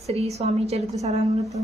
श्री स्वामी चरित्र सारामृत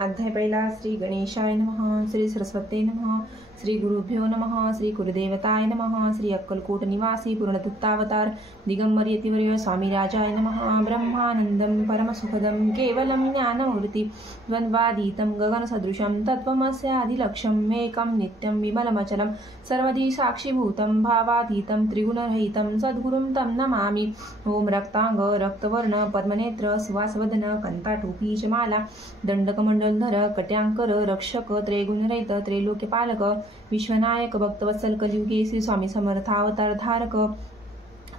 अध्याय पहिला. श्री गणेशाय नमः. श्री सरस्वते नमः. श्री गुरुभ्यो नमः. श्री कुलदेवताय नमः. श्री अक्कलकोट निवासी पूर्णदत्तावतार दिगंबर यतिवर्य स्वामी राजाय नमः. ब्रह्मानंदं परमसुखदं केवलं ज्ञानमूर्ति द्वंद्वातीतं गगनसदृशं तत्त्वमस्यादिलक्ष्यं एकं नित्यं विमलमचलं सर्वधी साक्षीभूतं भावातीतं त्रिगुणरहितं सद्गुरुं तं नमामि. ओम रक्तांग रक्तवर्ण पद्मनेत्र सुवासवदन कंठाटोपी माला दंडकमंडलधर कट्यांकर रक्षक त्रैगुणरहित त्रैलोक्यपालक विश्वनायक भक्तवत्सल कलियुगे श्री स्वामी समर्थ अवतार धारक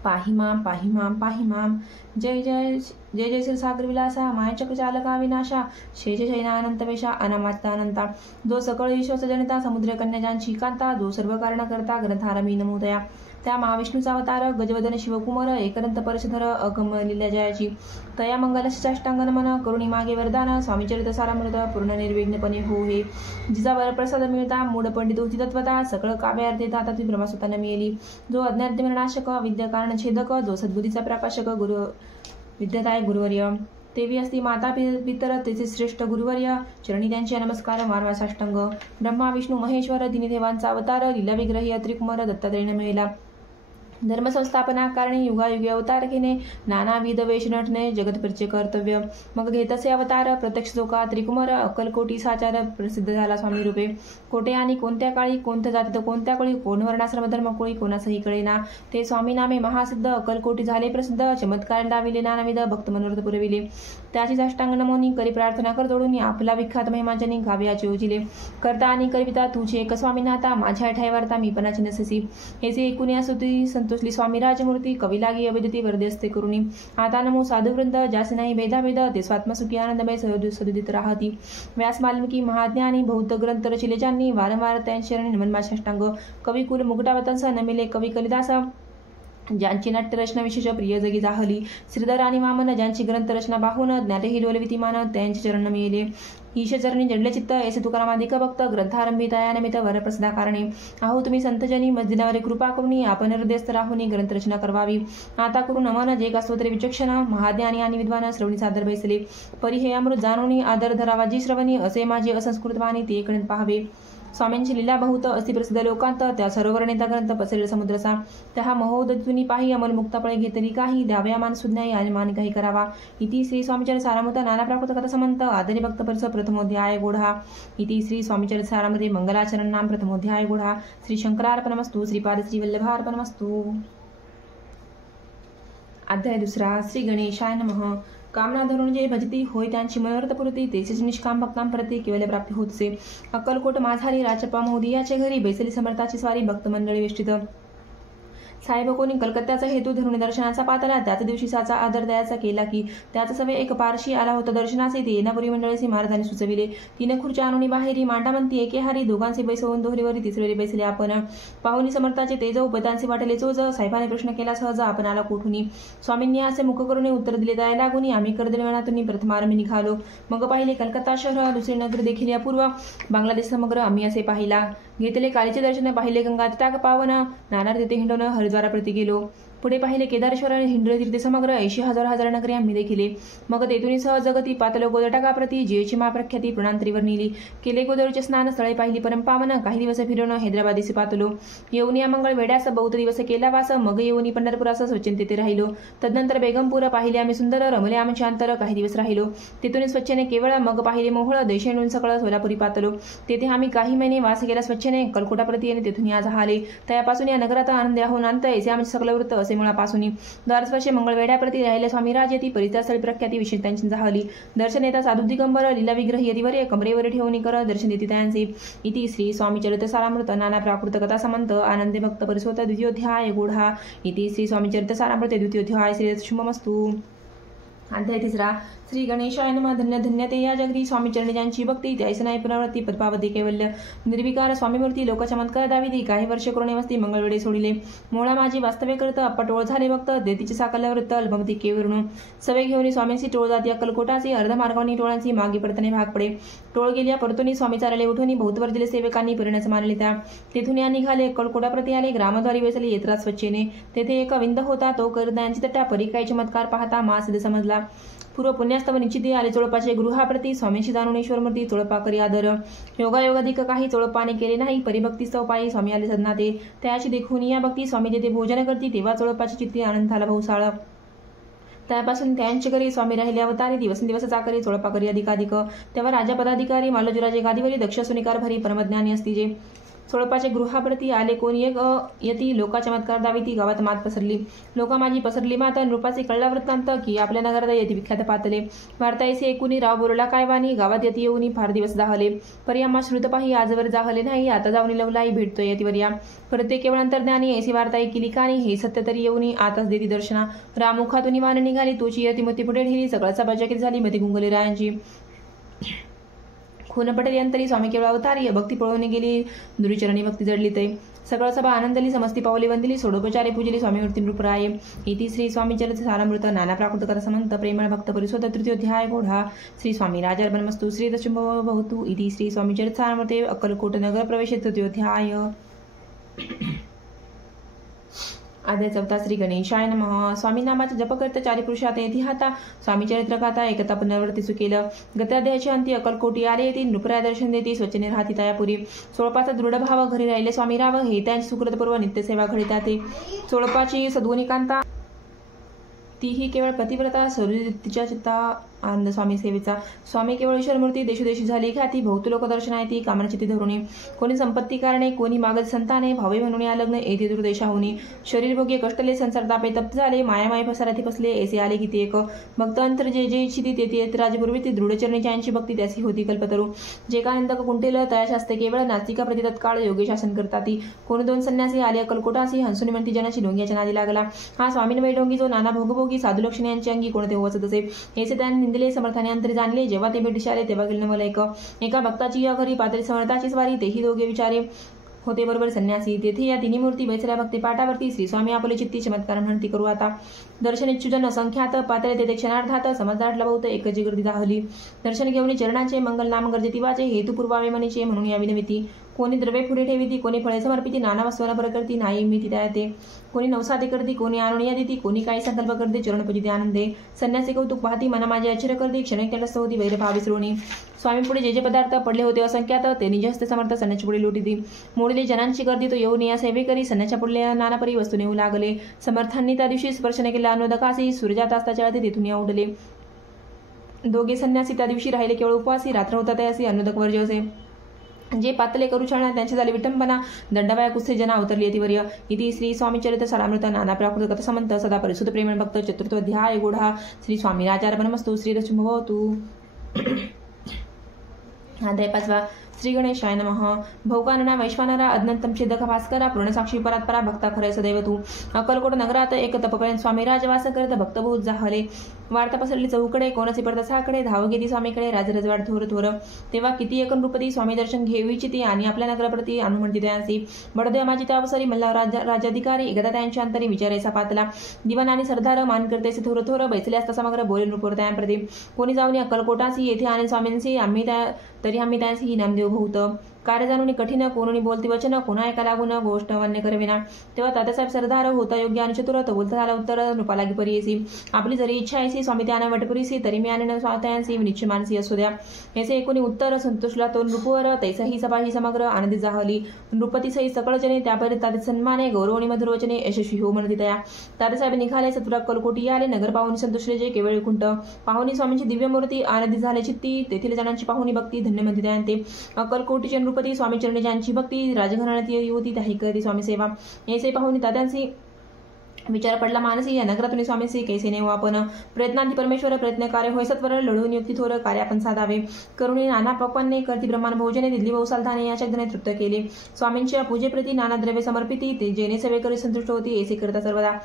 पाहि मां पाहि मां पाहि मां. जय जय जय जय श्री सागर विलासा मायचक्र चालका विनाशा शेष शयनानंतवेशा अनामात्यानंता जो सकळ ईश्वरच जनिता समुद्र कन्याजांची कांता जो सर्व कारण करता ग्रंथारमी नमोदया. त्या महाविष्णूचा अवतार गजवदन शिवकुमार एकरंत परशधर अगम लीला जयाची तया मंगलश चाष्टांग नमन करुणी मागे वरदान स्वामीचरित सारामृत पूर्ण निर्विघ्नपणे हो हे. जिचा वरप्रसाद मिळता मूढ पंडित होती तत्वता सकळ काव्यार्थे ताता ती ब्रह्मसुता मिळेली. जो अज्ञानविनाशक विद्या कारण छेदक जो सद्बुद्धीचा प्रकाशक गुरु विद्यादायक गुरुवर्य देवी असती माता पितर तेचे श्रेष्ठ गुरुवर्य चरणी त्यांचे नमस्कार मानवा साष्टांग. ब्रह्मा विष्णू महेश्वर तिन्ही देवांचा अवतार लीला विग्रही त्रिकुमार दत्तात्रेयने मिळेला. धर्मसंस्थापना कारणे युगायुगे अवतार घेणे नानाविध वेश नटणे जगतपरचे कर्तव्य. मग घेत असे अवतार प्रत्यक्ष जोका त्रिकुमार अक्कलकोटी साचार प्रसिद्ध झाला स्वामी रूपे. कोठे आणि कोणत्या काळी कोणत्या जातीत कोणत्या कोळी कोण वर्णाश्रम धर्मकोळी कोणासही कळेना ते स्वामी नामे महासिद्ध अक्कलकोटी झाले प्रसिद्ध. चमत्कार दाविले नानाविध भक्त मनोरथ पुरविले. त्याची साष्टांग नमोनी करी प्रार्थना कर जोडून आपला विख्यात महिमाजनी काव्याचे ओजिले. करता आणि करिता तुझे एक स्वामीनाथा माझ्या ठाईवार्ता मी पणाची नसेसी. हेचे ऐकून या स्तुती संतोषली स्वामी राजमूर्ती कवी लागी अविदिती वरदे असते करुणी. आता नमो साधुवृंद ज्यासे नाही भेदाभेद ते स्वात्मसुखी आनंदमय सदुदित राहती. व्यास वाल्मिकी महाज्ञानी बौद्ध ग्रंथ रचिले ज्यांनी वारंवार त्यांची शरणी नमन माझ्याष्टांग. कवी कुल मुकुटावतंस नमिले कवी कलिदास ज्यांची नाट्यरचना विशेष प्रिय जगी जाहली. श्रीधर आणि वामन ज्यांची ग्रंथरचना बाहून ज्ञाते हिडवलवितीमान त्यांचे चरण मिळेले. ईश चरणी जडले चित्त ऐसे तुकारामाधिक भक्त ग्रंथारंभी दयानमित वरप्रसदा कारणे. आहो तुम्ही संतजनी मजदिनावरी कृपा करुणी आपण हृदयस्थ राहुनी ग्रंथरचना करवावी. आता करून नमन जे का स्तोत्रे विचक्षण महाज्ञानी आणि विद्वान श्रवणी सादर बैसले. परी हे अमृत जाणूनी आदर धरावा जी श्रवणी असे माझे असंस्कृत वाणी ते कणित पाहावे. स्वामींची लीला बहुत अति प्रसिद्ध लोकांत त्या सरोवर नेता ग्रंथ पसरेल समुद्रसा. त्या महोदत्युनी पाही अमल मुक्तापळे घेतली काही द्याव्या मान सुज्ञाई आणि मान काही करावा. इति श्री स्वामीचरित सारामृत नाना प्राकृत कथा समंत आदरी भक्त परिस प्रथमोध्याय गोढा. इति श्री स्वामीचरित सारामृते मंगलाचरण नाम प्रथमोध्याय गोढा. श्री शंकरार्पणमस्तु. श्रीपाद श्री वल्लभार्पणमस्तु. अध्याय दुसरा. श्री गणेशाय नमः. कामना धरून जे भजती होय त्यांची मनोरथपूर्ती तेचेच निष्काम भक्तांप्रती केवळ प्राप्ती होतसे. अक्कलकोट माझारी राजप्पा मोदियाच्या घरी बैसली समर्थाची स्वारी भक्त मंडळी वेष्टित. साहेब कोणी कलकत्त्याचा हेतू धरून दर्शनाचा पातला त्याच दिवशी साचा आदर द्यायचा केला की त्याचा सवे एक पारशी आला होता दर्शनाचे. ते येणापुरी मंडळीचे महाराजांनी सुचविले. 3 खुर्च्या आणून बाहेरी मांडामंती एके हारी दोघांचे बैसवून दोहरीवरी तिसरे बैसले आपण. पाहुणी समर्थाचे तेज उपतांचे वाटले चोज. साहेबाने प्रश्न केला सहज आपण आला कोठुनी. स्वामींनी असे मुख करून उत्तर दिले दया लागुनी आम्ही कर्दळवनातून प्रथमारंभी निघालो. मग पाहिले कलकत्ता शहर दुसरे नगर देखील अपूर्व बांगलादेश समग्र आम्ही असे पाहिला. घेतले कालीचे दर्शन पाहिले गंगा तटाक पावन नाना तिथे हिंडून हरिद्वाराप्रती गेलो. पुढे पाहिले केदारेश्वर हिंडले तीर्थे समग्र 80,000 नगरी आम्ही देखिले. मग तेथून सहजगती पातलो गोदटाकाप्रती जेची महाप्रख्याती प्रणांतरीवर नेली. केले गोदावरीचे स्नान स्थळे पाहिली परमपावन. काही दिवस फिरून हैदराबादीसे पातलो. येऊन या मंगळ वेड्यास बहुत दिवस केला वास. मग येऊन पंढरपुरास स्वच्छन तेथे राहिलो. तदनंतर बेगमपूर पाहिले आम्ही सुंदर रमले आमचे अंतर. काही दिवस राहिलो तेथून स्वच्छने केवळ. मग पाहिले मोहोळ देशेंडून सकळ सोलापुरी पातलो. तेथे आम्ही काही महिने वास केला स्वच्छने. कलकोटाप्रती आणि तेथून आज आले. त्यापासून या नगरात आनंद आहोन अंत ऐसे आमचे सकल वृत्त असे मुळापासून. द्वारस्पर्शे मंगळवेड्याप्रती राहिले स्वामी राजे ती परितास्थळी प्रख्याती विशेष त्यांची जाहली. दर्शन येता साधू दिगंबर लीला विग्रही यतिवर्य कमरेवर ठेवून कर दर्शन देती त्यांचे. इति श्री स्वामी चरित सारामृत नाना प्राकृत कथा समंत आनंदे भक्त परिसोत द्वितीयोध्याय गोढा. इति श्री स्वामी चरित सारामृत द्वितीयोध्याय श्री शुभमस्तु. अध्याय तिसरा. श्री गणेशाय नमः. धन्य धन्य ते या जगती स्वामी चरणी ज्यांची भक्ती त्यास नाही पुनरावृत्ती पद्मावती कैवल्य. निर्विकार स्वामीमूर्ती लोकचमत्कार दाविदी काही वर्ष करुणे वस्ती मंगळवेडे सोडिले. मोळा माझी वास्तव्य करत अप्पटोळ झाले भक्त देतीचे साकल्या वृत्त अल्पमती केवरुण. सवे घेऊन स्वामींची टोळ जाती अक्कलकोटाची अर्ध मार्गावनी टोळांची मागे पडताने भाग पडे. टोळ गेल्या परतून स्वामी चालले उठून बहुतवर दिले सेवकांनी परिणाच मानले त्या. तेथून या निघाले अक्कलकोटाप्रती आले. ग्रामद्वारी वेसले येत्रा स्वच्छेने. तेथे एक विंद होता तो करदायांची तटा परी काही चमत्कार पाहता मा सिद्ध समजला. झाला. पूर्व पुण्यास्तव निश्चिती आले चोळपाचे गृहाप्रती स्वामींशी जाणून ईश्वरमूर्ती चोळपा करी आदर. योगायोगाधिक काही चोळपाने केले नाही, परिभक्तीस्तव पायी स्वामी आले सदनाते. त्याची देखून या भक्ती स्वामी तेथे भोजन करती, तेव्हा चोळपाची चित्ती आनंद झाला बहुसाळ. त्यापासून त्यांचे घरी स्वामी राहिले अवतारी, दिवसेंदिवस चाकरी चोळपा करी अधिकाधिक. तेव्हा राजा पदाधिकारी माल्लजुराजे गादीवरी, दक्ष सुनिकार भरी परमज्ञानी असती जे. चोळपाचे गृहाप्रती आले कोणी एक यती, लोका चमत्कार दाविती, गावात मात पसरली. लोका माझी पसरली मात, नृपाचे कळला वृत्तांत, की आपल्या नगरात यती विख्यात पातले. वार्तायसे ऐकुनी राव बोलला काय वाणी, गावात यती येऊनी फार दिवस जाहले. परी आम्हा श्रुत पाही आजवर जाहले नाही, आता जाऊन लवलाई भेटतोय यतीवर या. परत ते केवळ अंतर्ज्ञानी ऐसी वार्ता ऐकिली कानी, हे सत्य तरी येऊनी आताच देती दर्शना. रामुखातून वाण निघाली, तोची यती मती पुढे ठेली, सगळ्याचा बजाकीत झाली मती गुंगली रायांची. खून पटेल यंतरी स्वामी केवळ अवतारी, भक्ती पळवून गेली दुरीचरणी भक्ती जडली ते. सगळं सभा आनंदली, समस्ती पावली वंदिली, सोडोपचारे पूजली स्वामीवृत्ती नृपराये. इति श्री स्वामी चरित सारामृत नाना प्राकृत कथा समंत प्रेमळ भक्त परिसोत तृतीयोध्याय गोढा. श्री स्वामी राजार्पणमस्तु श्री दशुंभ भवतु. इति श्री स्वामी चरित सारामृते अक्कलकोट नगर प्रवेश तृतीयोध्याय. अध्याय 4. श्री गणेशाय नमः. स्वामी नामाचा जप करता चारी पुरुषात येथे हाता, स्वामी चरित्र गाता एकता पुनरावृत्ती सुकेलं. गत्याध्यायाची अंती अक्कलकोटी आले येते, नृपराय दर्शन देते स्वच्छने राहती तयापुरी. चोळपाचा दृढ भाव घरी राहिले स्वामी राव, हे त्यांची सुकृतपूर्व नित्यसेवा घडीता ते. चोळपाची सद्गुणी कांता तीही केवळ पतिव्रता, तिच्या चित्ता आनंद स्वामी सेवेचा. स्वामी केवळ ईश्वरमूर्ती, देशोदेशी झाली ख्याती, बहुत लोक दर्शनायती कामनाचित्ती धरुणी. कोणी संपत्ती कारणे, कोणी मागत संताने, भावे म्हणून या लग्न येथे दुर्देशाहुनी. शरीर भोगे कष्टले, संसार तापे तप्त झाले, मायामाय पसाराती फसले, ऐसे आले किती एक. भक्त अंतर जे जे इच्छिती तेथे येत राजपूर्वी, ती दृढचरणी ज्यांची भक्ती त्याची होती कल्पतरू. जे का निंदक कुंटेल तयाशास्ते केवळ, नास्तिका प्रति तत्काळ योगे शासन करताती. कोणी दोन संन्यासी आले अक्कलकोटासी, हंसुनी म्हणती जनाची ढोंग्याच्या नादी लागला. हा स्वामींमय ढोंगी जो नाना भोगभोगी, साधू लक्षणे यांची अंगी कोणते वचत असे. हेचे त्यांनी निंदले समर्थाने अंतरी जाणले, जेव्हा ते भेटीशी आले तेव्हा गेले मला एका भक्ताची या घरी पातळी समर्थाची स्वारी. तेही दोघे विचारे होते बरोबर संन्यासी. तेथे या तिन्ही मूर्ती बैसल्या भक्ती पाठावरती. श्री स्वामी आपले चित्ती चमत्कार म्हणती करू आता. दर्शन इच्छुजन असंख्यात, पातळे तेथे क्षणार्धात, समजदाटला बहुत एकची गर्दी दाहली. दर्शन घेऊन चरणाचे मंगल नाम गरजेती वाचे, हेतू पूर्वावे मनीचे म्हणून या विनविती. कोणी द्रव्ये पुढे ठेविती, कोणी फळे समर्पिती, नाना वस्तूंना प्रकरती नाही मी ती येते. कोणी नवसाते करती, कोणी आणून देती, कोणी काही संकल्प करते चरणपूजिते आनंदे. संन्यासी कौतुक पाहती, मना माझे आश्चर्य करते, क्षणिक तटस्थ होती वैरभाव विसरुणी. स्वामी पुढे जे जे पदार्थ पडले होते असंख्यात, ते निज हस्ते समर्थ संन्याची पुढे लुटीती. मोडले जनांची गर्दी तो येऊन या सेवे करी, संन्याच्या पुढल्या नानापरी वस्तू नेऊ लागले. समर्थांनी त्या दिवशी स्पर्श न केला अनुदकासी, सूर्यात असताच्या आधी तेथून या उडले. दोघे संन्यासी त्या दिवशी राहिले केवळ उपवासी, रात्र होता त्यासी अनुदक वर्ज असे. जे पातले करू छळणार त्यांची झाली विटंबना, दंडवाया कुस्से जना अवतरली येतीवर्य. इति श्री स्वामी चरित्र सारामृत नाना प्राकृत कथा समंत सदा परिसुत प्रेमळ भक्त चतुर्थोध्याय गोढा. श्री स्वामी राजार्पणमस्तु श्री दशुंभ भवतु. अध्याय 5. श्री गणेशाय नमः. भौकानना वैश्वानरा अज्ञातम छेदक भास्करा, पूर्णसाक्षी परात्परा भक्ता खरे सदैव तू. अक्कलकोट नगरात एक तपपर्यंत स्वामी राजवास करत भक्त बहुत जाहले. वार्ता पसरली चौकडे, कोणसी पडता साकडे, धाव घेती स्वामीकडे राजरजवाड थोर थोर. तेव्हा किती एक नृपती स्वामी दर्शन घेऊ इच्छिती, आणि आपल्या नगराप्रती आणून म्हणती त्यांची. बडदेव माझी त्या अवसरी मल्ला राजाधिकारी, एकदा त्यांच्या अंतरी विचारायचा पातला. दिवाण आणि सरदार मान करतेसे थोर थोर, बैसले असता समग्र बोले नृपोर त्यांप्रती. कोणी जाऊन अक्कलकोटासी येथे आणि स्वामींशी तरी आम्ही त्यांशी नामदेव बहुत. कार्य जाणून कठीण, कोणी बोलती वचन, कोणा एका लागून गोष्ट मान्य करविना. तेव्हा तात्यासाहेब सरदार होता योग्य आणि चतुर, तो बोलता झाला उत्तर नृपालागी परीयसी. आपली जरी इच्छा ऐसी स्वामी त्याना वटपुरीसी, तरी मी आणन स्वात्यांसी निश्चय मानसी असू द्या. याचे एकूणी उत्तर संतोषला तो नृपवर. तैसाही सभा ही समग्र आनंदी जाहली. नृपती सही सकळ जने त्यापर्यंत तात्या सन्माने गौरव आणि मधुर वचने यशस्वी हो म्हणती तया. तात्यासाहेब निघाले सत्वर अक्कलकोटी आले. नगर पाहुणी संतोषले जे केवळ कुंठ. पाहुणी स्वामींची दिव्य मूर्ती आनंदी झाले चित्ती. तेथील जणांची पाहुणी भक्ती धन्य म्हणती त्या. ते अक्कलकोटीचे नृपती स्वामी चरणी ज्यांची भक्ती, राजघराण्यात होती त्याही करती स्वामी सेवा. ऐसे पाहुणी तात्यांशी विचार पडला मानसी, या नगरातून स्वामीसी कैसे नेऊ आपण. प्रयत्नांती परमेश्वर प्रयत्न कार्य होय सत्वर, लढून युक्ती थोर कार्य आपण साधावे. करुणी नाना पक्वाने करती ब्रह्मांड भोजने, दिल्ली बहुसालधाने या शब्दाने तृप्त केले. स्वामींच्या पूजेप्रती नाना द्रव्य समर्पिती, ते जेने सेवे करी संतुष्ट होती ऐसे करता सर्वदा.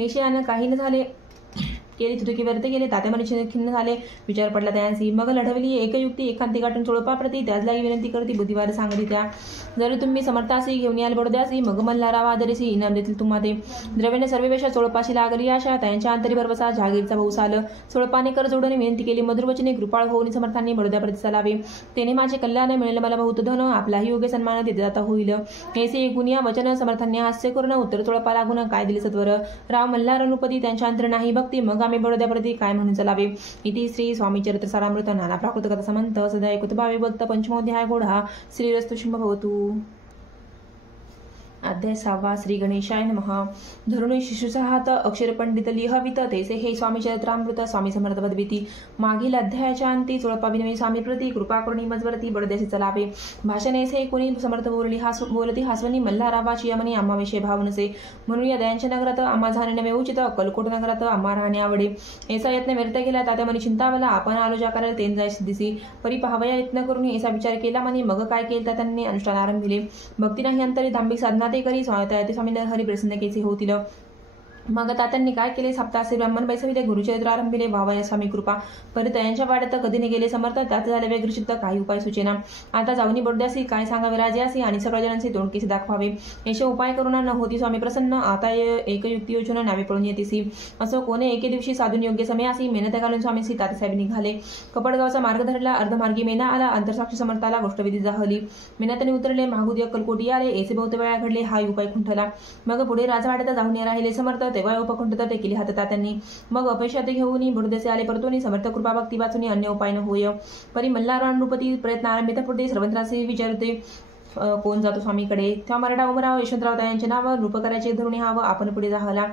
ऐसे काही न झाले केली तुतुकी व्यर्थ गेले. तात्या मनुष्य खिन्न झाले, विचार पडला त्यांसी. मग लढवली एक युक्ती एकांती गाठून चोळपाप्रती, त्याच लागी विनंती करती बुद्धिवार सांगती त्या. जरी तुम्ही समर्थासी घेऊन याल बडद्यासी, मग मल्हारावा आदरेसी इनाम देतील तुम्हा ते. द्रव्याने सर्व वेशा चोळपाशी लागली आशा, त्यांच्या अंतरी भरवसा जहागीरचा भाऊस आलं. चोळपाने कर जोडून विनंती केली मधुरवचने, कृपाळ होऊन समर्थांनी बडद्याप्रती चालावे. त्याने माझे कल्याण मिळेल मला बहुत धन, आपलाही योग्य सन्मान देत जाता होईल. ऐसे गुनिया वचन समर्थांनी हास्य करून उत्तर चोळपा लागून काय दिले सत्वर. राव मल्हार नृपती त्यांच्या अंतर नाही भक्ती, मग स्वामी बडोद्याप्रती काय म्हणून चलावे. इति श्री स्वामी चरित्र सारामृत नाना प्राकृत कथा समंत सदा ऐकुत भावे भक्त पंचमोध्याय गोढा श्रीरस्तु शुभ भवतु. अध्याय 6 श्री गणेशाय नमः. धरुणी शिशुचा हात अक्षर पंडित लिहवित तेसे हे स्वामी चरित्रामृत स्वामी समर्थ पदविती. मागील अध्यायाच्या अंती चोळपाविनवी स्वामी प्रती कृपा करुणी मजवरती बडदेशी चलावे. भाषणेसे कोणी समर्थ बोलती हासवणी मल्हारावाची यमनी आम्हा विषय भाव नसे. म्हणून या दयांच्या नगरात आम्हा झाले नवे उचित अक्कलकोट नगरात आम्हा राहणे आवडे. ऐसा यत्न व्यर्थ केला तात्या मनी चिंतावला आपण आलो ज्या करायला तेन जाय सिद्धीसी. परी पाहावया यत्न करून ऐसा विचार केला मनी मग काय केल त्यांनी अनुष्ठान आरंभिले. भक्ती नाही अंतरी धांबिक साधना ते करी स्वामी हरी प्रसन्न केचे होतील. मग तात्यांनी काय केले सप्तासी ब्राह्मण बैसविले गुरुचरित्र आरंभिले व्हावया स्वामी कृपा. परी तयांच्या वाड्यात कधीने गेले समर्थ त्यात झाले वेगचित्त काही उपाय सुचेना. आता जाऊनी बडद्यासी काय सांगावे राजासी आणि सगळ्या जणांचे तोंडकेसे दाखवावे. यश उपाय करून न होती स्वामी प्रसन्न. आता एक युक्ती योजना नावे पळून येतेसी. असो कोणे एके दिवशी साधून योग्य समयासी मेहनत घालून स्वामीसी तात्यासाहेब निघाले. कपडगावचा मार्ग धरला अर्धमार्गी मेना आला. अंतरसाक्षी समर्थाला गोष्टविधी जाहली. मेहनतने उतरले महागुदी अक्कलकोटी आले. ऐसे बहुत वेळा घडले हा उपाय खुंटला. मग पुढे राजवाड्यात जाऊन राहिले समर्थ तेव्हा उपकुंठता टेकली हात तात्यांनी. मग अपयशात घेऊन बडोदेसे आले परतून समर्थ कृपा भक्ती वाचून अन्य उपाय न होय. परी मल्हार नृपती प्रयत्न आरंभित पुढे सर्वंत्रासी विचारते कोण जातो स्वामीकडे. तेव्हा मराठा उमराव यशवंतराव यांचे नाव नृप करायचे धरुणी हावं आपण पुढे जाहला.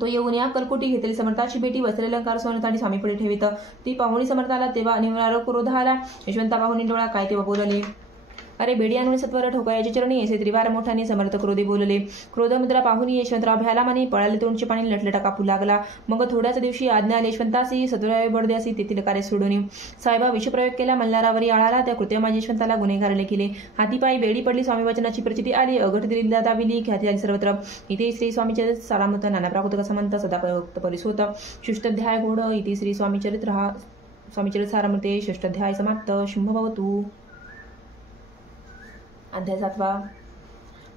तो येऊन या कलकोटी घेतली समर्थाची बेटी वस्त्रलंकार सोनताडी स्वामी पुढे ठेवित. ती पाहुणी समर्थाला तेव्हा अनिवार्य क्रोध आला. यशवंता पाहुणी डोळा काय तेव्हा बोलले. अरे बेडी आणून सत्वर ठोकायचे चरणी ऐसे त्रिवार मोठ्याने समर्थ क्रोधे बोलले. क्रोधमुद्रा पाहुनी यशवंतराव भ्याला म्हणे पळाले तोंडचे पाणी लटलटा कापू लागला. मग थोड्याच दिवशी आज्ञा आली यशवंतासी सत्वराय बडद्यासी तेथील कार्य सोडून. साहेबा विषप्रयोग केला मल्हारावरी आळाला. त्या कृत्यमा यशवंताला गुन्हेगार केले. हातीपायी बेडी पडली स्वामी वचनाची प्रचिती आली. अघट दिला दाविली ख्याती आली सर्वत्र. इथे श्री स्वामीचे सारामृत नाना प्राकृत समंत सदा परिसोत षष्ठाध्याय घोड. इथे श्री स्वामी चरित्र सारामृते षष्ठाध्याय समाप्त. शुभ भवतु. अध्याय 7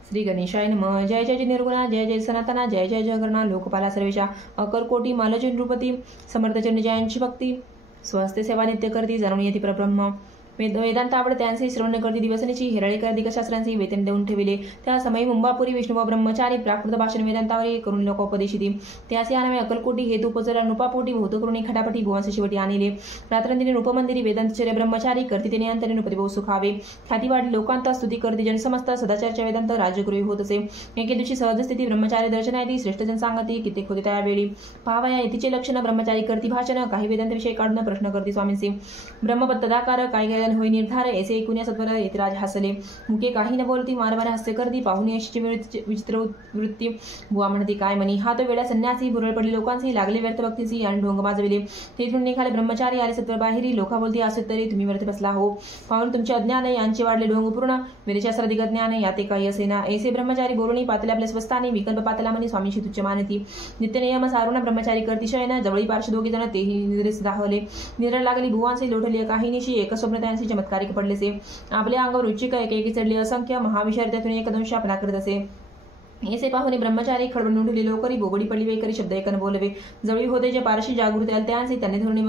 श्री गणेशाय नमः. जय जय निर्गुणा जय जय सनातना जय जय जगन्ना लोकपाला सर्वेशा अकरकोटी मालजी नृपती समर्थचंड जयांची भक्ती स्वहस्ते सेवा नित्य करती जाणून येते परब्रह्म. वेदांत आवड त्यांचे श्रवण करती दिवसनीची हिरळीकर दिग्शास्त्रांचे वेतन देऊन ठेविले. त्या समयी मुंबापुरी विष्णू ब्रह्मचारी प्राकृत भाषण वेदांतावरी करून लोकोपदेशिती. त्याचे आनवे अकलकोटी हेतुपचरा नृपापोटी भूत करुणी खटापटी भुवांचे शेवटी आणले. रात्रंदिनी नृपमंदिरी वेदांतचर्य ब्रह्मचारी करती तेने अंतरी नृपती बहु सुखावे. ख्यातीवाडी लोकांता स्तुती करती जनसमस्त सदाचारच्या वेदांत राज्यगृही होत असे. एके दिवशी सहजस्थिती ब्रह्मचारी दर्शनायती श्रेष्ठ जन सांगती कित्येक होते त्यावेळी. पाहावया येतीचे लक्षण ब्रह्मचारी करती भाषण काही वेदांतविषयी काढून प्रश्न करती स्वामींचे. ब्रह्मपत्तदाकार काय होई निर्धार ऐसे ऐकून या सत्वर यतिराज हसले. मुके काही न बोलती मारमारे हास्य करती. पाहुणी अशी विचित्र वृत्ती. बुवा म्हणती काय म्हणी हा तो वेळा संन्यासी बुरळ पडली लोकांची लागले व्यर्थ भक्तीची आणि ढोंग माजविले. तेथून निघाले ब्रह्मचारी आले सत्वर बाहेरी. लोका बोलती असत तरी तुम्ही व्यर्थ बसला हो. पाहून तुमचे अज्ञान यांचे वाढले ढोंग पूर्ण वेदशास्त्राधिक ज्ञान याते काही असेना. ऐसे ब्रह्मचारी बोलणी पातल्या आपल्या स्वस्तानी विकल्प पातला म्हणे स्वामीशी तुच्छ मानती. नित्यनियम सारून ब्रह्मचारी करती शयन. जवळी पार्श्व दोघी जण तेही निद्रेस दाहले. निद्रा लागली भुवांचे लोटले काही निशी एक स्वप्न त्यांचे चमत्कारिक पडलेसे. आपल्या अंगावर रुचिक एकेकी चढली असंख्य महाविचार त्यातून एकदंश आपला करत असे. ऐसे पाहुणे ब्रह्मचारी खडबडून उठले लोकरी बोबडी पडली वेकरी शब्द एकन बोलवे. जवळी होते जे पारशी जागृत आले त्यांचे त्यांनी धरुणी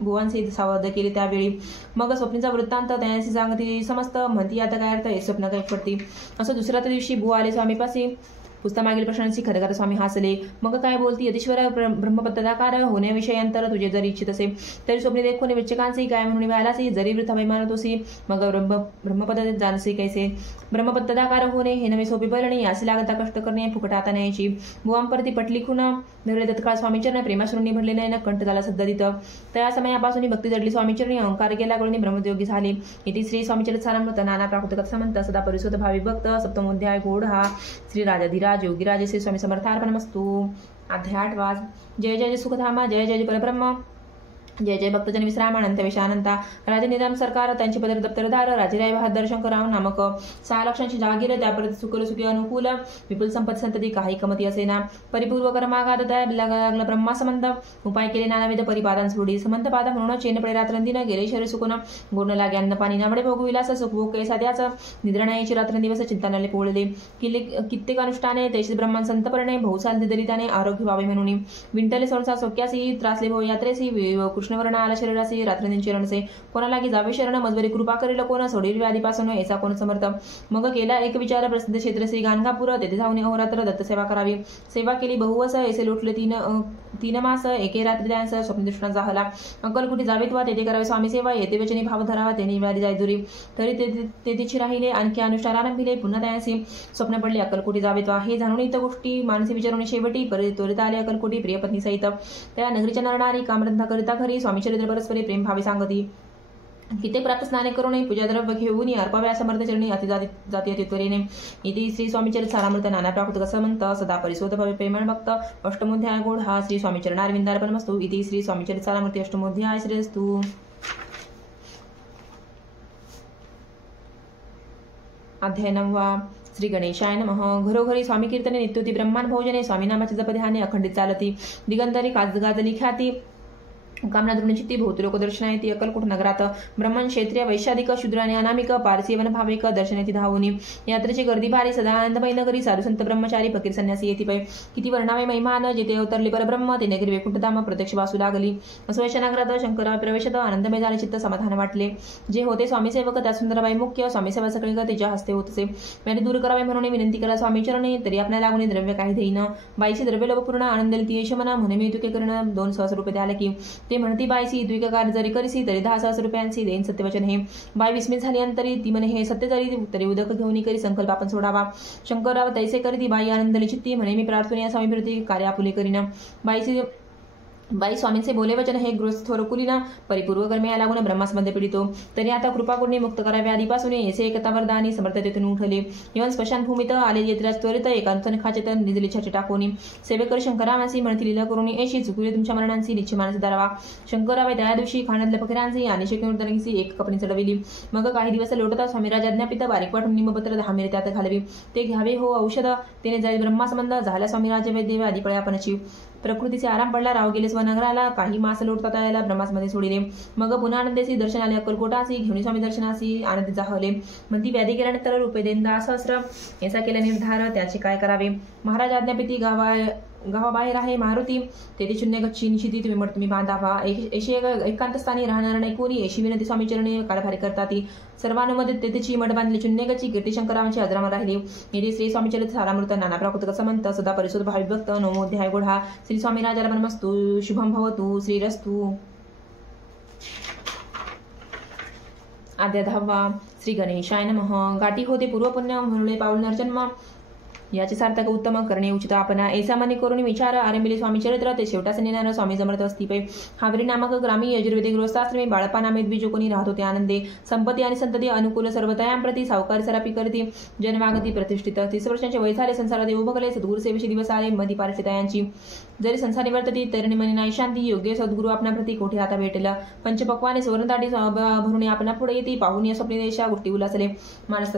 भुवांचे सावध केले त्यावेळी. मग स्वप्नीचा वृत्तांत त्यांची सांगती समस्त म्हणती आता काय अर्थ हे स्वप्न काय पडती. असं दुसऱ्या दिवशी बुवा आले स्वामीपाशी. पुस्तमागील प्रश्नांची खरखर स्वामी हसले. मग काय बोलती यतीश्वर ब्रह्मपत्तदाकार होण्याविषयांतर तुझे जरी इच्छित असे तरी स्वप्ने देखून विचकांचे काय म्हणून व्हायलासी जरी वृथा मानतोसी मग ब्रह्मपद जानसे कैसे. ब्रह्मपत्तदाकार होणे हे नवे सोपे बलणे यासी लागता कष्ट करणे फुकट आता न्यायची. बुवांपरती पटली खुण धरले तत्काळ स्वामीचरण प्रेमाश्रूंनी भरले नाही न कंठ झाला सद्ददित. त्या समयापासून भक्ती जडली स्वामीचरणी अहंकार गेला कळून ब्रह्मोद्योगी झाले. इथे श्री स्वामीचरित सारामृत नाना प्राकृत समंत सदा परिसोत भावी भक्त सप्तमोध्याय घोड हा श्री राजाधिराज योगीराज श्री स्वामी समर्थार्पणमस्तु. अध्याय 8 जय जय सुखधामा जय जय परब्रह्म जय जय भक्तजन विश्राम अनंत विशानंता. राजे निजाम सरकार त्यांचे पदर दप्तरदार राजेराय बहादर शंकरराव नामक 6 लक्षांची जागीर त्याप्रती सुखी अनुकूल विपुल संपत संतती काही कमती असेना. परिपूर्व कर्माघात लागला ब्रह्मासंबंध उपाय केले नानाविध परिपादान सोडी. समंत पादा म्हणून चेनपडे रात्रंदिन गेले शरीर सुकून गोड लागे अन्न पाणी नावडे भोग विलास सुखभोग कैसा त्याच निद्रा नाहीची रात्रंदिवस चिंतनाले पोळले. कित्येक अनुष्ठाने तेशीच ब्रह्मान संतपरणे बहुसाल दरिताने आरोग्य व्हावे म्हणून. विंटले संसार सोक्यासी त्रासले भो यात्रेसी कृष्णवर्ण आला शरीरासी रात्रंदिन चरणसे. कोणालागी जावे शरण मजवरी कृपा करेल कोण सोडील व्याधीपासून ऐसा कोण समर्थ. मग केला एक विचार प्रसिद्ध क्षेत्र श्री गाणगापूर तेथे जाऊन अहोरात्र दत्त सेवा करावी. सेवा केली बहुवस ऐसे लोटले तीन मास एके रात्री त्यांचा स्वप्नदृष्टांत झाला. अक्कलकोटी जावेत वा तेथे करावे स्वामी सेवा, येते वचनी भाव धरावा त्यांनी मिळाली जाय दुरी. तरी तेथेची राहिले आणखी अनुष्ठान आरंभिले. पुन्हा त्यांची स्वप्न पडले अक्कलकोटी जावेत वा. हे जाणून इतर गोष्टी मानसी विचारून शेवटी त्वरित आले अक्कलकोटी प्रिय पत्नी सहित. त्या नगरीच्या नरणारी कामधंदा करिता घरी स्वामी चरित्र परस्परे प्रेम भावे सांगती. किती प्राप्त स्नाने करून पूजाद्रव्य घेऊन अर्पाव्या समर्थ चरणी जाती अतित्वरेने. इथे श्री स्वामीचरित सारामृत नाना प्राप्त कसमंत सदा परिशोध भवे प्रेमळ भक्त अष्टमोध्याय गोड हा श्री स्वामी चरणारविंदार्पणमस्तु. इथे श्री स्वामीचरित सारामृती अष्टमोध्याय श्रेयस्तु. अध्याय 9. श्री गणेशाय नमः. घरोघरी स्वामी कीर्तने नित्योती ब्रह्मांड भोजने स्वामी नामाचे जपध्याने अखंडित चालती. दिगंतरी गाजली ख्याती कामना दृढचित्ती भौतलोक दर्शनायती. अक्कलकोट नगरात ब्राह्मण क्षेत्रीय वैशाधिक शूद्राने अनामिक पारसी वन भाविक दर्शनाची धावूनी. यात्रेची गर्दी भारी सदानंदमय नगरी साधू संत ब्रह्मचारी फकीर संन्यासी येती पै. किती वर्णावे महिमान जेथे अवतरले परब्रह्म ते नगरी वैकुंठधाम प्रत्यक्ष वासू लागली. असवैश्य नगरात शंकरा प्रवेशत आनंदमय झाले चित्त समाधान वाटले. जे होते स्वामी सेवक त्या सुंदरबाई मुख्य स्वामी सेवा सगळे त्याच्या हस्ते होतसे. व्याधी दूर करावे म्हणून विनंती करा स्वामी चरणी तरी आपल्या लागून द्रव्य काही देईन. बाईची द्रव्य लोभपूर्ण आनंद ती यशमना म्हणे मी तुके करण 2 सहस्र रुपये द्याला की. ते म्हणती बाईसी द्विकार जरी करीसी तरी 10 सहस्र रुपयांची देईन सत्यवचन हे. बाई विस्मित झाली अंतरी ती म्हणे हे सत्य तरी उदक घेऊन करी संकल्प आपण सोडावा. शंकरराव तैसे करी ती बाई आनंदली चित्ती म्हणे मी प्रार्थना या स्वामी प्रती कार्य आपुले करीन. बाई स्वामींचे बोले वचन हे गृहस्थोर कुलीना परिपूर्व कर्मे या लागून ब्रह्मासमध्ये पीडितो. तरी आता कृपा करून मुक्त करावे आधीपासून येसे एकता वरदानी समर्थतेतून उठले. येऊन स्मशान भूमीत आले येत्राज त्वरित एकांतन खाचेत निजली छाचे टाकोनी. सेवेकर शंकरामासी म्हणती लीला करून ऐशी चुकुले तुमच्या मरणांची निश्चय मानस धरावा. शंकराबाई त्या दिवशी खाण्यातल्या फकिरांची आणि शेकनुर्दनीची एक कपणी चढविली. मग काही दिवस लोटता स्वामीराज आज्ञापित बारीक वाटून निमपत्र 10 मिरे त्यात घालवी. ते घ्यावे हो औषध तेने जाई ब्रह्मासंबंध झाला स्वामीराज वैद्य आधी पळे आपणची. प्रकृतीचे आराम पडला राव गेले स्वनगराला. काही मास लोटता यायला ब्रह्मासमध्ये सोडिले. मग पुन्हा आनंदेसी दर्शन आले अक्कलकोटासी घेऊन स्वामी दर्शनासी आनंदी जाहले. म्हणती व्याधी गेल्यानंतर रुपये देईन 10 सहस्र. याचा केला निर्धार त्याचे काय करावे. महाराज आज्ञापिती गावाबाहेर आहे मारुती तेथे शून्य गच्ची निशिती तुम्ही बांधावा. एकांतस्थानी राहणार नाही कोणी अशी विनंती स्वामी चरणी काळभारी करतात. सर्वानुमते तेथेची मठ बांधली शून्य गच्ची कीर्तीशंकरांची अजरामर राहिली. येथे श्री स्वामीचरित सारामृत नाना प्राकृत समंत सदा परिशोध भाविभक्त नवमोध्याय गोढा. श्री स्वामी राजार्पणमस्तु. शुभम भवतु. श्रीरस्तु. अध्याय 10. श्री गणेशाय नमः. गाठी होते पूर्वपुण्य म्हणून पाऊल नरजन्म याचे सार्थक उत्तम करणे उचित आपण ऐसामान्य करून विचार आरंभिले स्वामी चरित्र ते शेवटास नेणार स्वामी समर्थ असती पै. हावरी नामक ग्रामी यजुर्वेदिक गृहस्थाश्रमी बाळपा नामे द्विजो कोणी राहत होते आनंदे. संपत्ती आणि संतती अनुकूल सर्वतयांप्रती सावकारी सरापी करती जनवागती प्रतिष्ठित. 30 वर्षांचे वय झाले संसारात येऊ बघले. सद्गुरु सेवेचे दिवस आले मधी पारसितायांची. जरी संसारी वर्तती तरी मनी नाही शांती. योग्य सद्गुरु आपणाप्रती कोठे आता भेटेल. पंचपक्वाने सुवर्णदाटी भरून आपणा पुढे येते. पाहून या स्वप्नी देशा गोष्टी उलासले. मानस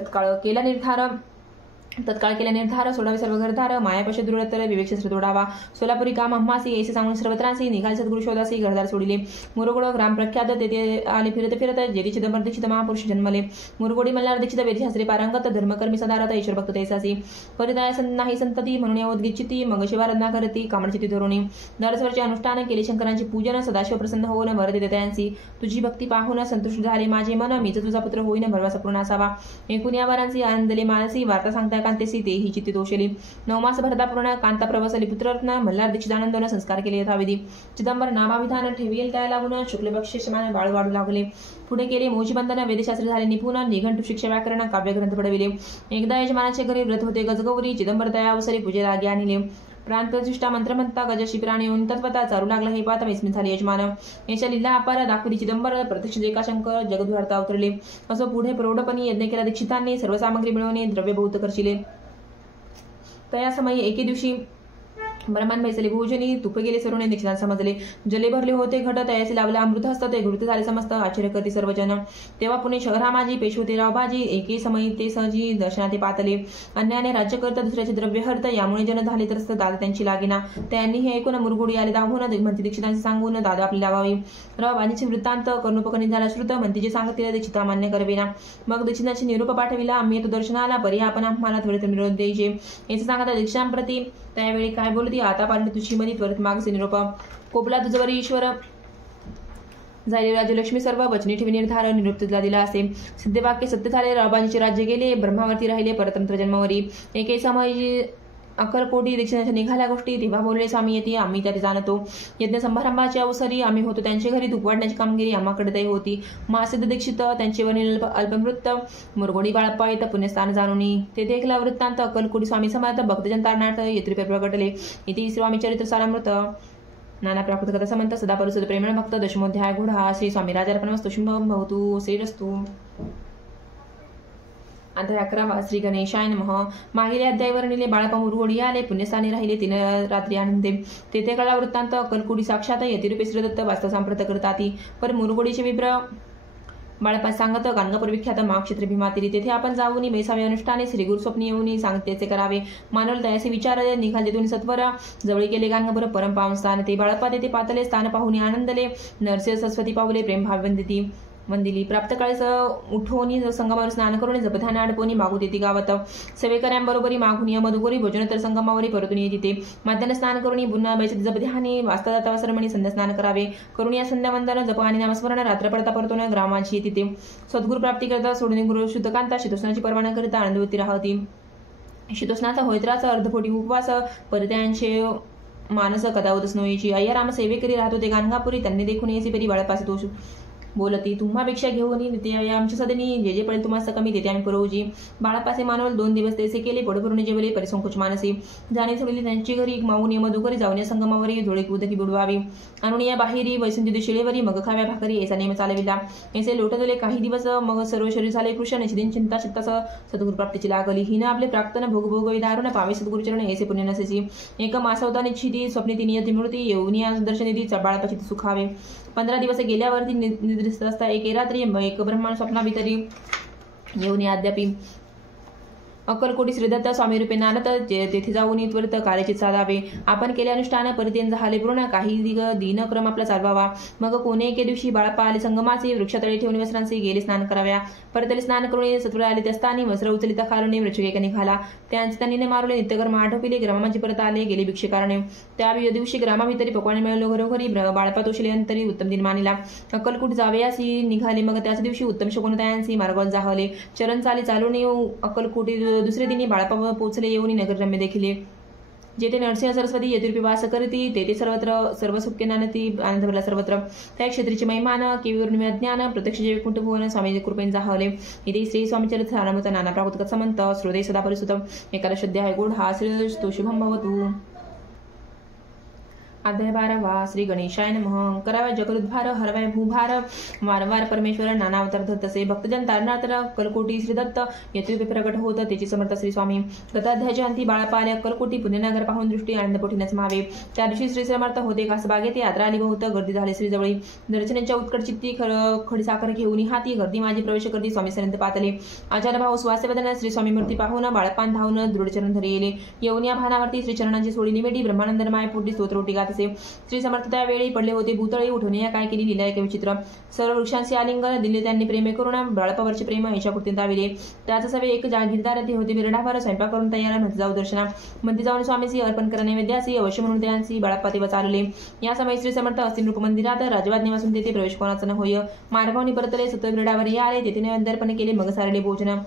तत्काळ केला निर्धार सोडावे सर्व घरधार. मायापाशी दृढतर विवेकशास्त्र तोडावा. सोलापुरी काम अम्मासी ऐसे सांगून सर्वत्रांसी निघाल सद्गुरु शोधासी घरदार सोडिले. मुरगोड ग्राम प्रख्यात तेथे आले फिरत जेरी चिदंबर दीक्षित महापुरुष जन्मले. मुरगोडी मल्हार दीक्षित वेदशास्त्री पारंगत धर्मकर्मी सदारथ ईश्वर भक्त तैसासी. परिदाय नाही संतती म्हणून उद्गिचिती मग शिवाराधना करती कामडचिती धोरणी. दरस्वरचे अनुष्ठान केले शंकरांचे पूजन सदाशिव प्रसन्न होऊन वर देते त्यांची. तुझी भक्ती पाहून संतुष्ट झाले माझे मन मीच तुझा पुत्र होईन भरवसा पूर्ण असावा. एकूण या वारांची आनंदले मानसी वार्ता सांगता कांतेसी तेही चित्ती दोषली. 9 मास भरता पूर्ण कांता प्रवसली पुत्ररत्न मल्हार दीक्षितानंदोन संस्कार केले यथाविधी. चिदंबर नामाविधान ठेवील त्या लागून शुक्ल बक्षिसमान बाळ वाढू लागले. पुढे केले मोचीबंधन वेदशास्त्री झाले निपुण. निघंटू शिक्षा व्याकरण काव्यग्रंथ पडविले. एकदा यजमानाचे घरी व्रत होते गजगौरी. चिदंबर दयावसरी पूजे लागे आणले. प्राणप्रतिष्ठा मंत्रमंता गजशी प्राणी येऊन तत्वता चारू लागला हे पाहता विस्मित झाले यजमान. याच्या लीला अपार दाखवली चिदंबर प्रत्यक्ष एका शंकर जगद्वार्ता अवतरले. असं पुढे प्रौढपणी यज्ञ केला दीक्षितांनी. सर्व सामग्री मिळवणे द्रव्य बहुत करशिले. तया समयी एके दिवशी ब्रह्मान बैसले भोजनी तुप गेले सर्वने दीक्षितांना समजले. जले भरले होते घट तयाचे लावला अमृत हस्त ते घृत झाले समस्त आश्चर्य करते सर्वजन. तेव्हा पुणे शहरामाजी पेशवतेराव बाजी एके समयी ते सहजी दर्शनाते पातले. अन्याने राज्य करता दुसऱ्याचे द्रव्य हरत यामुळे जन झाले तर दादा त्यांची लागेना. त्यांनी हे ऐकून मुरगुडी आले धावून म्हणती दीक्षितांचे सांगून दादा आपली लावावी. राव बाजीचे वृत्तांत कर्णोपकर्णी झाला श्रुत म्हणती जे सांगतील दीक्षिता मान्य करवेना. मग दीक्षितांची निरूप पाठविला. आम्ही तो दर्शनाला परी आपण आम्हाला त्वरित निरोध द्यायचे याचे सांगता दीक्षांप्रती. त्यावेळी काय बोलती आता पारणी तुझी मनी त्वरित मागचे निरोप. कोपला तुझवर ईश्वर झाले राजलक्ष्मी सर्व वचनी ठेवी निर्धार निरोप तुला दिला असे. सिद्धवाक्य सत्य झाले. राबाजीचे राज्य गेले. ब्रह्मावरती राहिले परतंत्र जन्मावरी. अक्कलकोटी दीक्षिणाच्या निघाल्या गोष्टी तेव्हा बोलले स्वामी येते आम्ही त्यात जाणतो. यज्ञ समारंभाच्या अवसरी आम्ही होतो त्यांच्या घरी धूप वाढण्याची कामगिरी आम्हाकडे होती. महासिद्ध दीक्षित त्यांचे वरील अल्पमृत मुरगोडी बाळप्पा येतं पुण्यस्थान जाणूनी तेथे ऐकला वृत्तांत अक्कलकोटी स्वामी समर्थ भक्तजन तारणार्थ येत्री प्रगटले. इथे स्वामी चरित्र सारामृत नाना प्राकृत कथा समंत सदा परिसुद प्रेमळ भक्त दशमोध्याय गुढा श्री स्वामी राजार्पणमस्तु शुभम भवतु श्रीरस्तु. अध्याय 11 श्री गणेशाय नमः. मागील अध्यायावर निले बाळप्पा मुरगोडी आले पुण्यस्थानी राहिले 3 रात्री आनंदे. तेथे कळा वृत्तांत अक्कलकोटी साक्षात यतिरूपी श्रीदत्त वास्तव सांप्रत करताती. पर मुरगोडीचे विप्र बाळप्पा सांगत गाणगापूर विख्यात महाक्षेत्र भीमातिरी तेथे आपण जाऊनी बैसावे अनुष्ठाने श्री गुरु स्वप्नी येऊनी सांगतेचे करावे. मानवल तयासे विचार निघाल तेथून सत्वर जवळी केले गाणगापूर परम पावन स्थान. ते बाळप्पा तेथे पातले स्थान पाहुणे आनंदले. नरसिंह सरस्वती पावले प्रेम भाव वंदिली. प्राप्त काळीस उठवणी संगमावर स्नान करून जपध्यान आडपोनी मागू देती गावत. सेवेकऱ्यांबरोबरी मागून मधुगोरी भोजन तर संगमावरी परतून येते. मध्यान स्नान करून पुन्हा बैसत जपध्यानी वास्ता जाता सरमणी संध्या स्नान करावे. करून या संध्या वंदन जप आणि नामस्मरण रात्र पडता परतून ग्रामांची तिथे सद्गुरु प्राप्ती करता सोडून गुरु शुद्धकांता शीतोष्णाची परवाना करिता आनंदवती राहती. शीतोष्णाचा होयत्राचा अर्धपोटी उपवास परत्यांचे मानस कदावतच नोयची. अय्या राम सेवेकरी राहतो ते गाणगापुरी त्यांनी देखून याची पेरी बाळपास दोष बोलती. तुम्हापेक्षा घेऊन देते आमच्या सदनी जे जे पडेल तुम्हाला कमी देते आम्ही पुरवजी. बाळापासे मानवल 2 दिवस तेसे केले पोट भरून जेवले परिसंकोच मानसी. जाणे सोडली त्यांची घरी मागून मधुकरी जाऊन या संगमावरी धुळे उदकी बुडवावी. आणून या बाहेरी वैसंती शिळेवरी मग खाव्या भाकरी याचा नेम चालविला. ऐसे लोटले काही दिवस मग सर्व शरीर झाले कृष्ण निशिदिन चिंता चित्तास सद्गुरु प्राप्तीची लागली. हिनं आपले प्राक्तन भोग भोगवी दारुण पावे सद्गुरुचरण ऐसे पुण्य नसेची. एक मासवता निश्चिती स्वप्ने तिनी यती मूर्ती येऊन या दर्शनिधी बाळापाशी सुखावे. 15 दिवस गेल्यावरती निद्रिस्त असता एक रात्री एक ब्रह्मांड स्वप्नाभितरी येऊन अद्यापी अक्कलकोटी श्रीदत्त स्वामी रूपे नानत तेथे जाऊन त्वरित कार्याची चालावे. आपण केले अनुष्ठान परितेन झाले पूर्ण काही दिनक्रम आपला चालवावा. मग कोणे एके दिवशी बाळप्पा आले संगमाचे वृक्षातळी ठेवून वस्त्रांचे गेले स्नान कराव्या. परतले स्नान करून सत्वर आले त्यास्तानी वस्त्र उचलिता खालून वृक्षके निघाला. त्यांचे त्यांनी मारले नित्यकर्म आटोपिले ग्रामांची परत आले गेले भिक्षेकारणे. त्या दिवशी ग्रामाभितरी पकवाने मिळवलो घरोघरी बाळप्पा तोषले अंतरी उत्तम दिन मानिला. अक्कलकोट जावयासी निघाले. मग त्याच दिवशी उत्तम शकुनतायांसी मार्गावर जाहले. चरण चाली चालून येऊ अक्कलकोटी दुसरे दिनी बाळप्पा पोचले येऊन नगररम्य देखिले. जेथे नरसिंह सरस्वती यतिरूपी वास करती तेथे सर्वत्र सर्व सुखे नानती आनंद भरला सर्वत्र. त्या क्षेत्रीचे महिमान केविवरून ज्ञान प्रत्यक्ष जे कुंठ भुवन स्वामी कृपेन जाहले. इथे श्री स्वामी चरित्र सारामृत नाना प्राकृत समंत श्रोदे सदा परिसुत एकादश अध्याय गुढ हा श्री शुभम भवतु. अध्याय 12 श्री गणेशाय नमः. कराव्या जगदुद्धार हरवाय भूभार वारंवार परमेश्वर नाना अवतार धरतसे. भक्तजन तारणार्थ अक्कलकोटी श्रीदत्त येथे प्रकट होत त्याची समर्थ श्री स्वामी. गताध्यायाच्या अंती बाळप्पा आले अक्कलकोटी पुण्यनगर पाहून दृष्टी आनंदपोटीनच मावे. त्या दिवशी श्री समर्थ होते कासबागेत यात्रा आली बहुत गर्दी झाली श्री जवळी. दर्शनाच्या उत्कट चित्ती खडीसाखर घेऊन हाती गर्दी माझी प्रवेश करती स्वामी सनंत पातले. आचार्य भाऊ स्वास्थ्यवदन श्री स्वामी मूर्ती पाहून बाळप्पान धावून दृढचरण धरी येले. येऊन या भानावरती श्री चरणांची सोडी निमेटी ब्रह्मानंद माय पोटी स्तोत्रोटी गात. श्री समर्थ त्यावेळी पडले होते भूतळी उठून या काय केली लीला एक विचित्र. सर्व वृक्षांचे आलिंगन दिले त्यांनी प्रेमे करून बाळप्पावरचे प्रेम ऐशा कृतीत दाविले. त्याच सवे एक जागीरदार ते होते बिरडाभर स्वयंपाक करून तयार म्हणते जाऊ दर्शना. म्हणते जाऊन स्वामीसी अर्पण करा नैवेद्यासी अवश्य म्हणून त्यांची बाळप्पा तेव्हा चालले. या समय श्री समर्थ अस्थिन रूप मंदिरात राजवाज्ञेपासून तेथे प्रवेश कोणाचा न होय. मार्गावनी परतले सतत बिरडावर आले तेथे नैवेद्यार्पण केले मग सारले भोजन.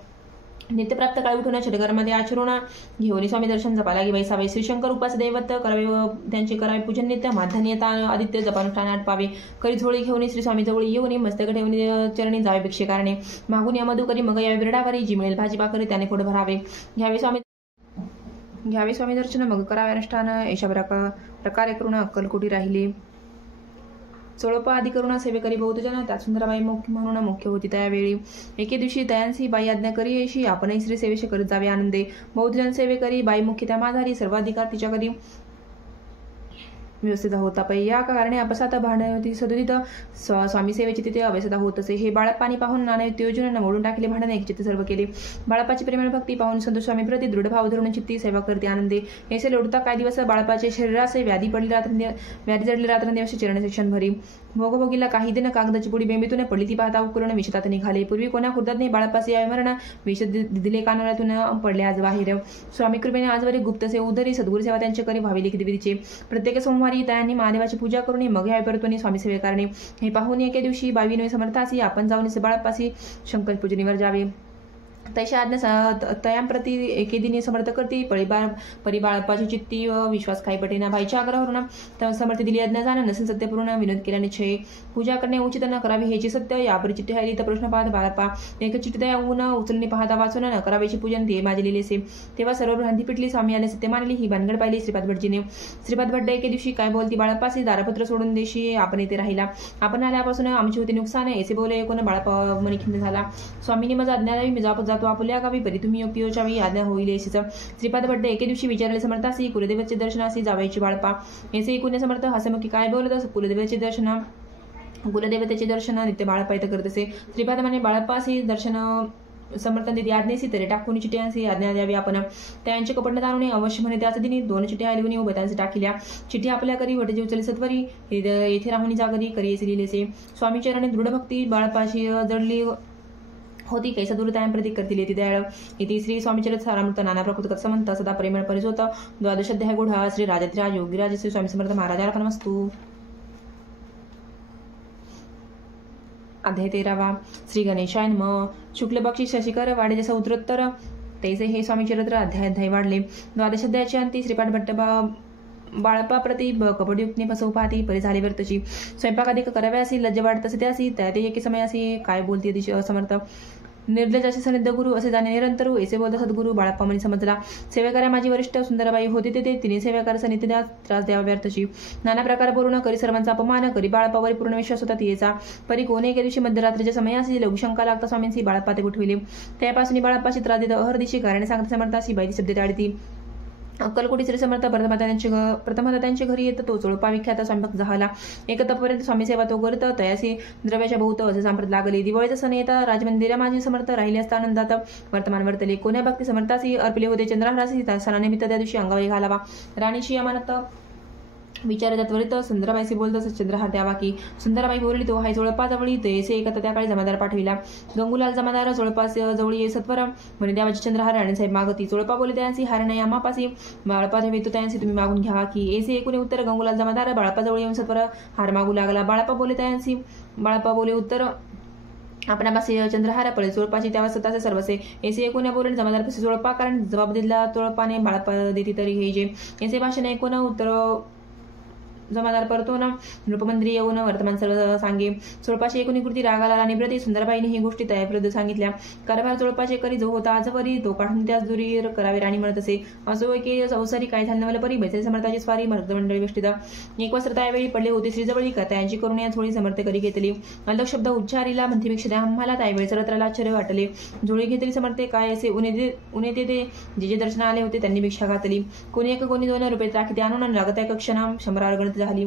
नित्यप्राप्त काळ उठून षटकर्मध्ये आचरून घेऊन स्वामी दर्शन जपाला गी बैसावे. श्रीशंकर उपास दैवत करावे व त्यांचे करावे पूजन नित्य माध्यान्यता आदित्य जपानुष्ठान आटपावे. करी झोळी घेऊन श्री स्वामी जवळ येऊन मस्तक ठेवून चरणी जावे भिक्षेकारणे. मागून या मधुकरी मग यावे बिरडावरी जी मिळेल भाजी पाकरी त्याने पुढे भरावे. घ्यावे स्वामी दर्शन मग करावे अनुष्ठान अशा प्रकारे करून अक्कलकोटी राहिले. चोळपा आदी करून सेवेकरी बहुतजन त्यात सुंदराबाई म्हणून मुख्य होती. त्यावेळी एके दिवशी तयांसी बाई आज्ञा करी अशी आपणही श्री सेवेशी करीत जावे आनंदे. बहुतजन सेवेकरी बाई मुख्य त्या माधारी सर्वाधिकार तिच्या कधी व्यवस्थित होता. पै या कारणे अपसात भांडण सदुदित स्वामी सेवेची तिथे अव्यवस्था होत असे. हे बाळप्पानी पाहून नाना योजना मोडून टाकले भांडण एक चित्त सर्व केले. बाळप्पाची प्रेमळ भक्ती पाहून संतोष स्वामी प्रति दृढ भाव धरून चित्ती सेवा करते आनंदे. ऐसे लोटता काही दिवस बाळप्पाचे शरीराचे व्याधी जडले रात्रंदिवशी चरण शिक्षण भरी. भोगभोगीला काही दिन कागदाची पुडी बेंबीतून पडली ती पाहता उकरून विषतात निघाले. पूर्वी कोणा खुर्दात बाळप्पाचे यावे मरण विष दिले कानोऱ्यातून पडले आज बाहेर. स्वामी कृपेने आजवरी गुप्तसे उदरी सद्गुरू सेवा त्यांच्या करी व्हावी लिखित विधीचे. प्रत्येक सोमवारी त्यांनी महादेवाची पूजा करून मग यावे परतून स्वामी सेवे करणे. हे पाहून एके दिवशी 22 समर्थासी आपण जाऊन बाळप्पासी शंकर पूजनीवर जावे. तैशा आज्ञा तयांप्रती एके दिनी समर्थ करती परिबाळपाची चित्ती व विश्वास काही पटेना भाईच्या आग्रहावरून समर्थ दिली आज्ञा जाणं नसेल सत्यपूर्ण विनोद केला निश्चय पूजा करणे उचित न करावी हेची सत्य यापरी चिठ्ठी राहिली तर प्रश्न पाहत बाळप्पा एक चिठ्ठी दया ऊन उचलणी पाहता वाचून न करावेची पूजन ते माझे लिहिलेसे तेव्हा सर्व भ्रांती पिटली स्वामी आले सत्य मानली ही भानगड पाहिली श्रीपाद भटजीने श्रीपाद भट्ट एके दिवशी काय बोलती बाळप्पासी दारपत्र सोडून देशी आपण येथे राहिला आपण आल्यापासून आमची होती नुकसान ऐसे बोले ऐकून बाळप्पा मनी खिन्न झाला स्वामींनी माझा आज्ञा द्यावी मी जातो आपुल्या गावी परी तुम्ही योग्य योचावी आज्ञा होईल ऐसीच श्रीपाद भट्ट एके दिवशी विचारले समर्थासी कुलदेवाचे दर्शनासी जावायची बाळप्पा ऐसे ऐकून समर्थ हसमुखी काय बोलत कुलदेवाचे दर्शन कुलदेवतेचे दर्शन नित्य बाळप्पा इथं करत असे श्रीपाद म्हणे बाळप्पासी दर्शन समर्थन दिली आज्ञेसी तरी टाकून चिठ्यांशी आज्ञा द्यावी आपण त्यांचे कपड आणून अवश्य म्हणे त्याच दिनी 2 चिठ्ठ्या लिहून उभ्यांचे टाकल्या चिठ्ठी आपल्या करी वटेजी उचलली सत्वरी येथे राहून जागरी करी असे लिहिलेसे स्वामी चरणी दृढ भक्ती बाळप्पाशी जडली होती कैसा दूरतायम प्रतीक करतील येथे दयाळ इथे श्री स्वामीचरित सारामृत नाना प्रकृत समंत सदा प्रेमळ परिजोत 12 अध्याय गुढा श्री राजत्रिराज योगीराज श्री स्वामी समर्थ महाराजाला पण वस्तू अध्याय 13 श्री गणेशाय नमः शुक्ल बक्षी शशिकर वाडे जसं उत्तरोत्तर तैसे हे स्वामी चरित्र अध्याय वाढले 12 अध्यायाचे अंती श्रीपाद भट्ट बाळप्पा प्रति कपडयुक्तने फसवपाती परी झाली तशी स्वयंपाक अधिक कराव्यासी लज्ज वाटत असे त्यासी त्या ते एके समयासी काय बोलते दिशी असमर्थ निर्लज असे सनिध गुरु असे जाणे निरंतर ऐसे बोलता सद्गुरु बाळप्पा म्हणे समजला सेवेकऱ्या माझी वरिष्ठ सुंदरबाई होते ते तिने सेवेकऱ्याचा नित्य त्रास द्यावा व्यर्थशी नाना प्रकार बोलून करी सर्वांचा अपमान करी बाळप्पावर पूर्ण विश्वास होता तिचा परी कोणी एके दिवशी मध्यरात्रीच्या समयासी लघुशंका लागता स्वामींशी बाळप्पा ते उठविले त्यापासून बाळप्पाशी त्रास देत अहर दिशी कारण सांगता समर्थाशी बाई शब्द टाळती अक्कलकोटी श्री समर्थ प्रथमता त्यांच्या घरी येत तो चोळपा विख्यात स्वयंपाक झाला एक तपर्यंत स्वामी सेवा तो करत तयासी द्रव्याच्या बहुत असे सांप्रत लागले दिवाळीचा सण येता राजमंदिरा माझी समर्थ राहिले असता आनंदात वर्तमान वर्तले कोण्या भक्ती समर्थासी अर्पले होते चंद्रहारासी सणानिमित्त त्या दिवशी अंगावरी घालावा राणीशी अमानत विचाराच्या त्वरित सुंदराबाईशी बोलत चंद्रहार द्यावा की सुंदराबाई बोलली तो हाय चोळपा जवळी तैसे एकत्र त्या काळी जमादार पाठविला गंगूलाल जमादार चोळपास जवळी सत्वर म्हणे देवाची चंद्रहार राणीसाहेब मागती चोळपा बोले त्यांची हार नाही आम्हापासी बाळप्पा हेतू त्यांची तुम्ही मागून घ्या की ऐसे एकूण उत्तर गंगूलाल जमादार बाळप्पा जवळ येऊन सत्वर हार मागू लागला बाळप्पा बोले उत्तर आपणापासी चंद्रहार पळे चोळपाची त्यावर स्वतःचे सर्वसे ऐसे ऐकून बोलून जमादारपाशी चोळपा कारण जबाब दिला चोळपाने बाळप्पा देती तरी घ्यायचे ऐसे भाषण ऐकून उत्तर जमादार परतो ना नृपमंत्री येऊन वर्तमान सर्व सांगे चोळपाशी एकूण कृती रागाला राणीप्रती सुंदरबाईने ही गोष्टी तयाप्रद सांगितल्या कारभार चोळपाचे करी जो होता आजवरी तो काढून त्याच दुरी करावे राणी म्हणत असे असो की संसारी काय झालं मला परी बैसे समर्थाची स्वारी मंडळी वेष्टीत एक वस्त्र त्यावेळी पडले होते श्रीजवळी त्यांची करून या थोडी समर्थ करी घेतली अलग शब्द उच्चारीला म्हणतीपेक्षा आम्हाला त्यावेळी सरत्राला आश्चर्य वाटले जोडी घेतली समर्थे काय असे उन्हे ते जे दर्शन आले होते त्यांनी भिक्षा घातली कोणी 2 रुपये राखीते आणून लागत आहे कक्षणा 100 गणित झाली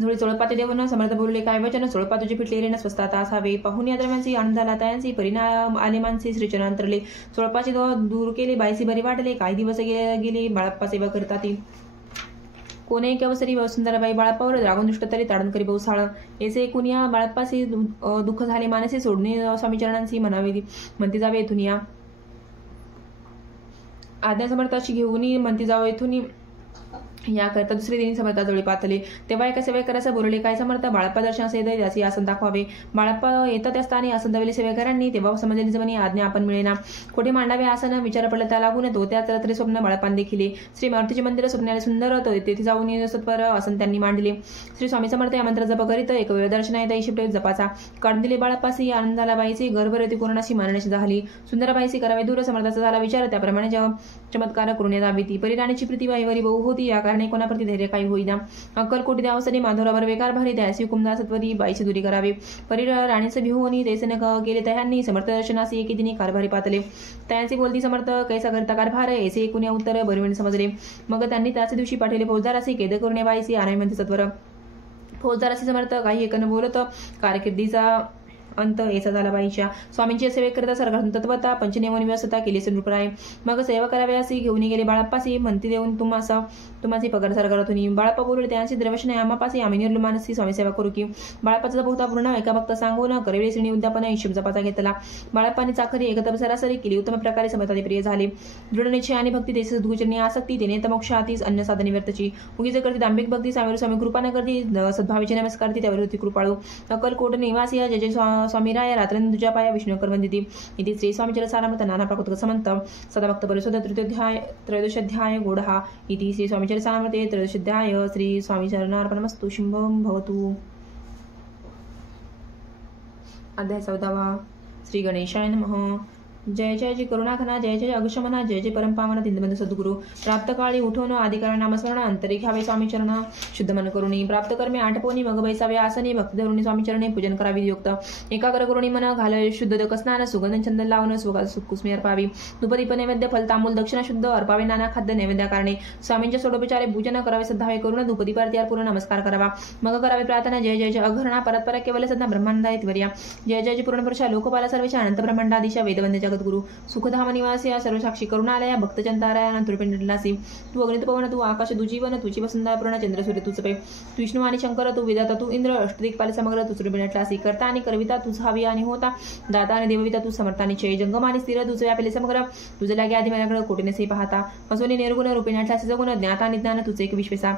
झोळी चोळपाते देऊन समर्थ बोलले काय वचन चोळपा तुझे पिटले रे न स्वस्तात असावे पाहून या द्रव्यांची आनंद झाला त्यांची परिणाम आले मानसी श्रीचरण अंतरले चोळपाचे दूर केले बाईसी बरी वाटले काही दिवस गेले बाळप्पा सेवा करतात कोणे एक अवसरी सुंदराबाई बाळप्पावर रागून दृष्ट तरी ताडण करी बहुसाळ ऐसे एकूण या बाळप्पाशी दुःख झाले मानसी सोडणे स्वामीचरणांशी म्हणावे म्हणती जावे येथून या आज्ञा समर्थाची घेऊन म्हणती जावं येथून याकरता दुसरे दिनी समर्थाजवळी पातले तेव्हा एका सेवेकराचं बोलले काय समर्थ बाळप्पा दर्शनास येत त्याचे आसन दाखवावे बाळप्पा येतात त्या स्थानी आसन दावले सेवेकरांनी तेव्हा समजली जमनी आज्ञा आपण मिळेना कुठे मांडावे आसन विचार पडला त्या लागून तो त्याच रात्री स्वप्न बाळप्पान देखिले श्री मारुतीचे मंदिर स्वप्नाले सुंदर तेथे जाऊन सत्वर आसन त्यांनी मांडले श्री स्वामी समर्थ या मंत्र जप करीत एक वेळ दर्शन आहे त्या शिफ्ट जपाचा काढून दिले बाळप्पासी आनंदाला बाईची गर्भरेती कोरोनाशी मानण्याची झाली सुंदरबाईची करावे दूर समर्थाचा झाला विचार त्याप्रमाणे चमत्कार करून यावी ती परिराणीची प्रीती बाईवरी बहु होती या कारणे कोणाप्रती धैर्य काही होईना अक्कलकोटी द्यावसरी माधुरावर वेकार भारी त्यासी हुकुमदार सत्वरी बाईची दुरी करावे परी राणीचं भिवून तेसे न गेले त्यांनी समर्थ दर्शनासी एके दिनी कारभारी पातले त्यांचे बोलती समर्थ कैसा करता कारभार ऐसे एकूण उत्तर बरोबर समजले मग त्यांनी त्याच दिवशी पाठवले फौजदारासी केद करून बाईसी आरामी म्हणते सत्वर फौजदारासी समर्थ काही एकन बोलत कारकिर्दीचा अंत याचा झाला बाईच्या स्वामींची सेवेकरिता सरकार तत्वता पंचनियमन व्यवस्था केली नृपराय मग सेवा कराव्यासी घेऊन गेले बाळप्पासी म्हणती देऊन तुम्हाची पगार सरकारातून बाळप्पा बोलले त्यांची द्रव्यशन आम्हापासी आम्ही निर्लुमानसी स्वामी सेवा करू की बाळप्पाचा बहुता पूर्ण एका भक्त सांगून करवेळी श्रेणी उद्यापन हिशोब जपाचा घेतला बाळप्पाने चाकरी एकत्र सरासरी केली उत्तम प्रकारे समर्थाने प्रिय झाले दृढ निश्चय आणि भक्ती देश सद्गुचरणी आसक्ती तेने तमोक्ष आतीस अन्य साधने व्यर्थची उगीच करती दांभिक भक्ती स्वामी स्वामी कृपा न करती सद्भावीचे नमस्कार ती त्यावर होती कृपाळू अक्कलकोट निवासी जय स्वामीराय रात्रंदी तुझ्या पाया विष्णुकर वंदिती इति श्री स्वामीचर सारामृत नाना प्राकृत समंत सदाभक्त परिशोध त्रयोदशाध्याय गोढा इति श्री स्वामीचर सारामृते त्रयोदशाध्याय श्री स्वामी चरणार्पणमस्तु शुभं भवतु. अध्याय 14. श्री गणेशाय नमः. जय जय जी करुणाघना जय जय अगशमना जय जय परमपावन दिनबंधू सद्गुरु प्राप्त काळी उठवून आदिकाळ नामस्मरण अंतरी घ्यावे स्वामी चरण शुद्ध मन करुणी प्राप्त कर्मे आठवणी मग बैसावे आसनी भक्ती धरुणी स्वामी चरणे पूजन करावी युक्त एकाग्र करुणी मन घालावे शुद्ध दक स्नान सुगंध चंदन लावून कुसमी अर्पावी धूपदीप नैवेद्य फल तांबूल दक्षिणा शुद्ध अर्पावे नाना खाद्य नैवेद्य कारणे स्वामींच्या सोडोपचारे पूजन करावे सद्धावे करून धूपदीप आरती अर्पून नमस्कार करावा मग करावे प्रार्थना जय जय जय अघरणा परतपर केवल सदा ब्रह्मांडाय त्वर्या जय जय जय पूर्ण पुरुषा लोकपाला सर्वेच्या अनंत ब्रह्मांडाधीशा वेदवंद्य जगद्गुरु सुखधाम निवासी सर्वसाक्षी करुणालया भक्तचंताराया अनंतरूपिंडलासी तू अग्नित पवन तू आकाश दुजीवन तुझी वसंता पूर्ण चंद्र सूर्य तुझ पै तू विष्णू आणि शंकर तू विधाता तू इंद्र अष्टदिक्पाल समग्र तुझ रूपिंडलासी करता आणि करविता तुझ हवी आणि होता दाता आणि देवविता तू समर्थानी चय जंगम आणि स्थिर तुझ व्यापले समग्र तुझे लागे आधी माझ्याकडे कोटीने पाहता असोनी निर्गुण रूपिंडलासी सगुण ज्ञाता निज्ञान तुझे एक विश्वेसा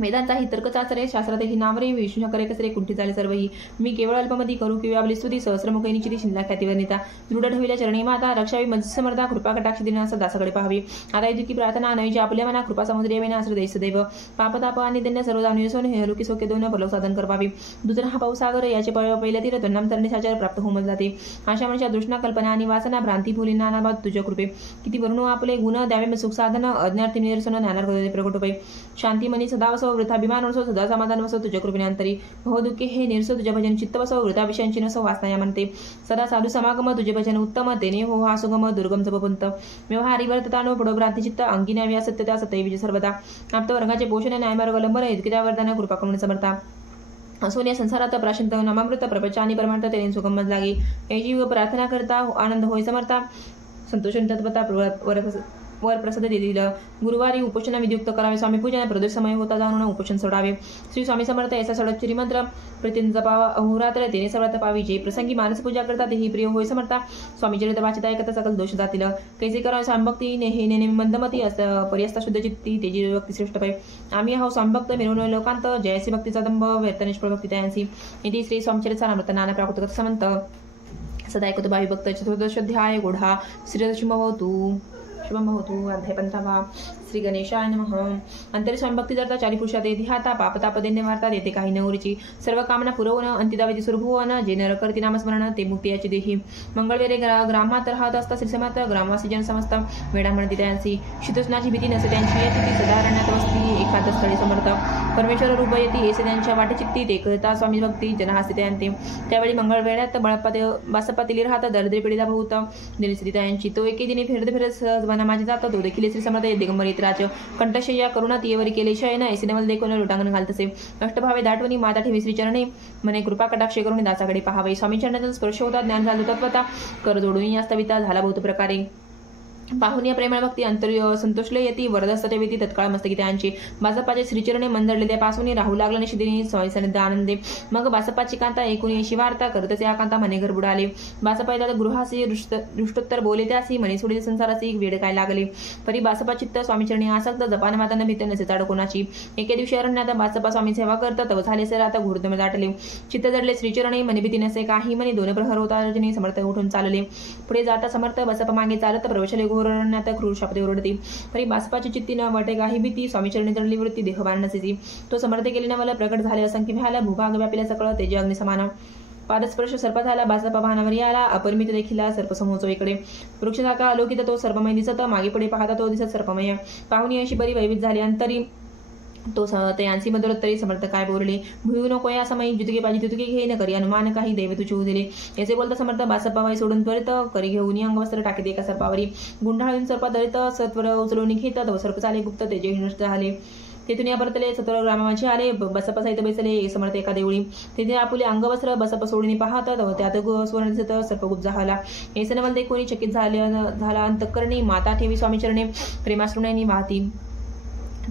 वेदांचा ही तर्कचाचरे शास्त्रातही नामरे विष्णू करे कसरे कुंठी झाले सर्वही मी केवळ अल्पमधी करू किंवा आपली स्तुती सहस्रमुखैनी चिती शिंदा ख्यातीवर नेता दृढ ठेवल्या चरणी माता रक्षावी समर्था कृपा कटाक्ष दिना असं दासाकडे पाहावी आता युकी प्रार्थना नवीच्या आपल्या मना कृपा समुद्र येवेना आश्रय सदैव पापताप आणि त्यांना सर्व जाऊन सोन हे हलुकी सोके दोन फलव साधन करावी दुसरा हा पाऊसागर याचे पहिल्या तीर तन्नाम तरणे साचार प्राप्त होऊन जाते अशा मनुष्या दृष्णा कल्पना आणि वासना भ्रांती भूली नानाबाद तुझ्या कृपे किती वर्णू आपले गुण द्यावे सुख साधन अज्ञार्थी निरसन ज्ञानार प्रगटोपै शांती मनी सदावसव वृथाभिमान वसो सदा समाधान वसो तुझ्या कृपेने अंतरी बहुदुःखे हे निरसो तुझ्या भजन चित्त वसो वृथा विषयांची नसो वासना या म्हणते सदा साधू समागम तुझे भजन उत्तम तेने हो हा सुगम दुर्गम जपवंत व्यवहारी वर्ततानो पडो भ्रांती चित्त अंगी न्याव्या सत्यता सतै विजय सर्वदा आप्त वर्गाचे पोषण न्यायमार्ग लंबर इतकित्या वरदान कृपा करून समर्था असोन या संसारात प्राशंत नामामृत प्रपंच आणि परमार्थ तेने सुगम लागे याची प्रार्थना करता आनंद होय समर्था संतोष तत्वता वर प्रसाद देतील गुरुवारी उपोषण विधियुक्त करावे स्वामी पूजन प्रदोष समय होता जाणून उपोषण सोडावे श्री स्वामी समर्थ ऐसा सडच्चरी मंत्र प्रतिन जपावा अहोरात्र तेने सर्वात पावी जे प्रसंगी मानस पूजा करतात ही प्रिय होय समर्था स्वामी चरित्र वाचिता ऐकता सकल दोष जातील कैसे करावे स्वामभक्ती हे नेहमी मंदमती पर्यस्ता शुद्ध चित्ती तेजी भक्ती श्रेष्ठ पै आम्ही आहो स्वामभक्त मिरवून लोकांत जयसी भक्तीचा दंभ व्यर्थ निष्फळ भक्ती त्यांची इथे श्री स्वामीचरित्र सारामृत नाना प्राकृत समंत सदा ऐकतो भावी भक्त चतुर्दशाध्याय गोढा शुभम होतु. अध्याय 15. श्री गणेशाय नमः. अंतरी स्वामीभक्ती जरता चारी पुरुषात येते हाता पापतापदेने मारतात येते काही नवरीची सर्व कामना पुरवून अंतिदावेदी सुरभुवन जे नर करती नामस्मरण ते मुक्ती याची देही मंगळवेरे ग्रामात राहत असता श्रीसमात ग्रामवासी जन समस्त वेडा म्हणती त्यांची शीतोष्णाची भीती नसे त्यांची याची ती सदारण्यात वस्ती एखाद स्थळी समर्थ परमेश्वर रूप येते येसे त्यांच्या वाटे चित्ती ते करता स्वामी भक्ती जनहास्ते त्यांचे त्यावेळी मंगळवेळ्यात बासपातील राहत दरिद्री पिढीला बहुत दिनस्थिती त्यांची तो एके दिनी फिरत फिरत सहजवाना माझे जातो तो देखील श्री समर्थ दिगंबर राज कंठशय्या करुणात येवरी केले शयन ऐसे नवल देखून लोटांगण घालतसे अष्टभावे दाटवणी माता ठेवी श्री चरणे मने कृपा कटाक्ष करून दासाकडे पाहावे स्वामी चरणातील स्पर्श होता ज्ञान झालो तत्वता कर जोडून या स्तविता झाला बहुत प्रकारे पाहून या प्रेमळ भक्ती अंतर संतोषले येती वरदस्तते वेती तत्काळ मस्तकी त्यांची बासप्पाचे श्रीचरणे मंदळले त्यापासून राहू लागला निशिदिनी स्वामी आनंदे मग बासप्पाची कांता एकूण शिवार्ता करतसे या कांता मने घर बुडाले बासप्पा येतात गृहासी दृष्टोत्तर बोले त्यासी मनी सोडील संसारासी वेड काय लागले परी बासप्पा चित्त स्वामीचरणी आसक्त जपान मातांना भीत नसे चाड कोणाची एके दिवशी अरण्यात बासप्पा स्वामी सेवा करतात तव झाले सर आता घोडदम दाटले चित्त जडले श्रीचरणी मनी भीती नसे काही मनी दोन प्रहर होता रजनी समर्थ उठून चालले पुढे जाता समर्थ बासप्पा मागे चालत प्रवेशले घोरण्यात क्रूर शापते ओरडती परी बासपाची चित्ती न वाटे काही भीती स्वामीचरणी जडली वृत्ती देहवान नसेची तो समर्थ केली न मला प्रकट झाले असंख्य भ्याला भूभाग व्यापिला सकळ तेजे अग्नि समान पादस्पर्श सर्प झाला बासप्पा भानावरी आला अपरिमित देखील सर्प समोरचो इकडे वृक्षसारखा अलौकित तो सर्पमय दिसत मागे पुढे पाहता तो दिसत सर्पमय पाहुणी अशी बरी वैविध झाली अंतरी तो त्यांची मधुरोत्तरी समर्थ काय बोलले भुयू नको या समय जुतके पाहिजे तुतके घे न करी अनुमान काही देव तुझे दिले याचे बोलता समर्थ बासप्पा वाई सोडून त्वरित करी घेऊन अंगवस्त्र टाकीत एका सर्पावरी गुंडाळून सर्प दरित सत्वर उचलून घेतात सर्प चाले गुप्त तेजे नष्ट झाले तेथून या परतले 17 ग्रामाचे आले बसप्पा साहित्य बैसले समर्थ एका देवळी तेथे आपुले अंगवस्त्र बसप्पा सोडून पाहतात त्यात सुवर्ण दिसत सर्पगुप्त झाला हे सनवल ते कोणी चकित झाला अंतकरणी माता ठेवी स्वामीचरणे प्रेमाश्रुणांनी वाहती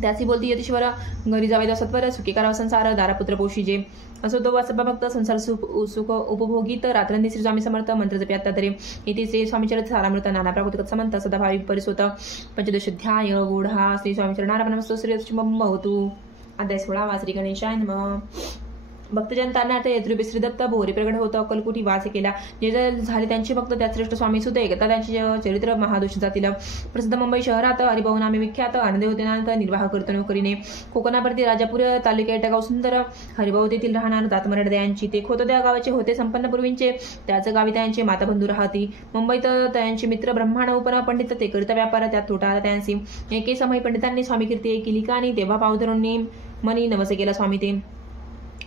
त्याची बोलती यतीश्वर घरी जावे सत्वर सुखी करावा संसार दारापुत्र पोषीजे असो तो बासप्पा भक्त संसार सुख उपभोगीत रात्रंदी श्री स्वामी समर्थ मंत्र जप्यात तरे इथे श्री स्वामीचरित्र सारामृत नाना प्राकृत समंत सदाभावी परिसोत पंचदशाध्याय गूढा श्री स्वामीचरणार्पणमस्तु श्री शुभम भवतु. अध्याय 16. श्री गणेशाय नमः. भक्तजन ते यत्रुपी श्रीदत्त भोरे प्रगट होत अक्कलकोटी वास केला. जे झाले त्यांचे भक्त त्यात श्रेष्ठ स्वामी सुद्धा एकदा त्यांचे चरित्र महादोष जातील. प्रसिद्ध मुंबई शहरात हरिभाऊ नामे विख्यात आनंद होते निर्वाह करतो नोकरीने. कोकणावरती राजापूर तालुक्यात गाव सुंदर हरिभाऊ तेथील राहणार दात मराठ्यांची ते खोतोद्या गावाचे होते संपन्न पूर्वींचे. त्याच गावी त्यांचे माताबंधू राहती. मुंबईत त्यांचे मित्र ब्रह्मांड उपन पंडित ते करता व्यापार त्यात तोटा आला त्यांची. एके समय पंडितांनी स्वामी कीर्ती केली का आणि तेव्हा पावधरूंनी मनी नवस केला स्वामी ते.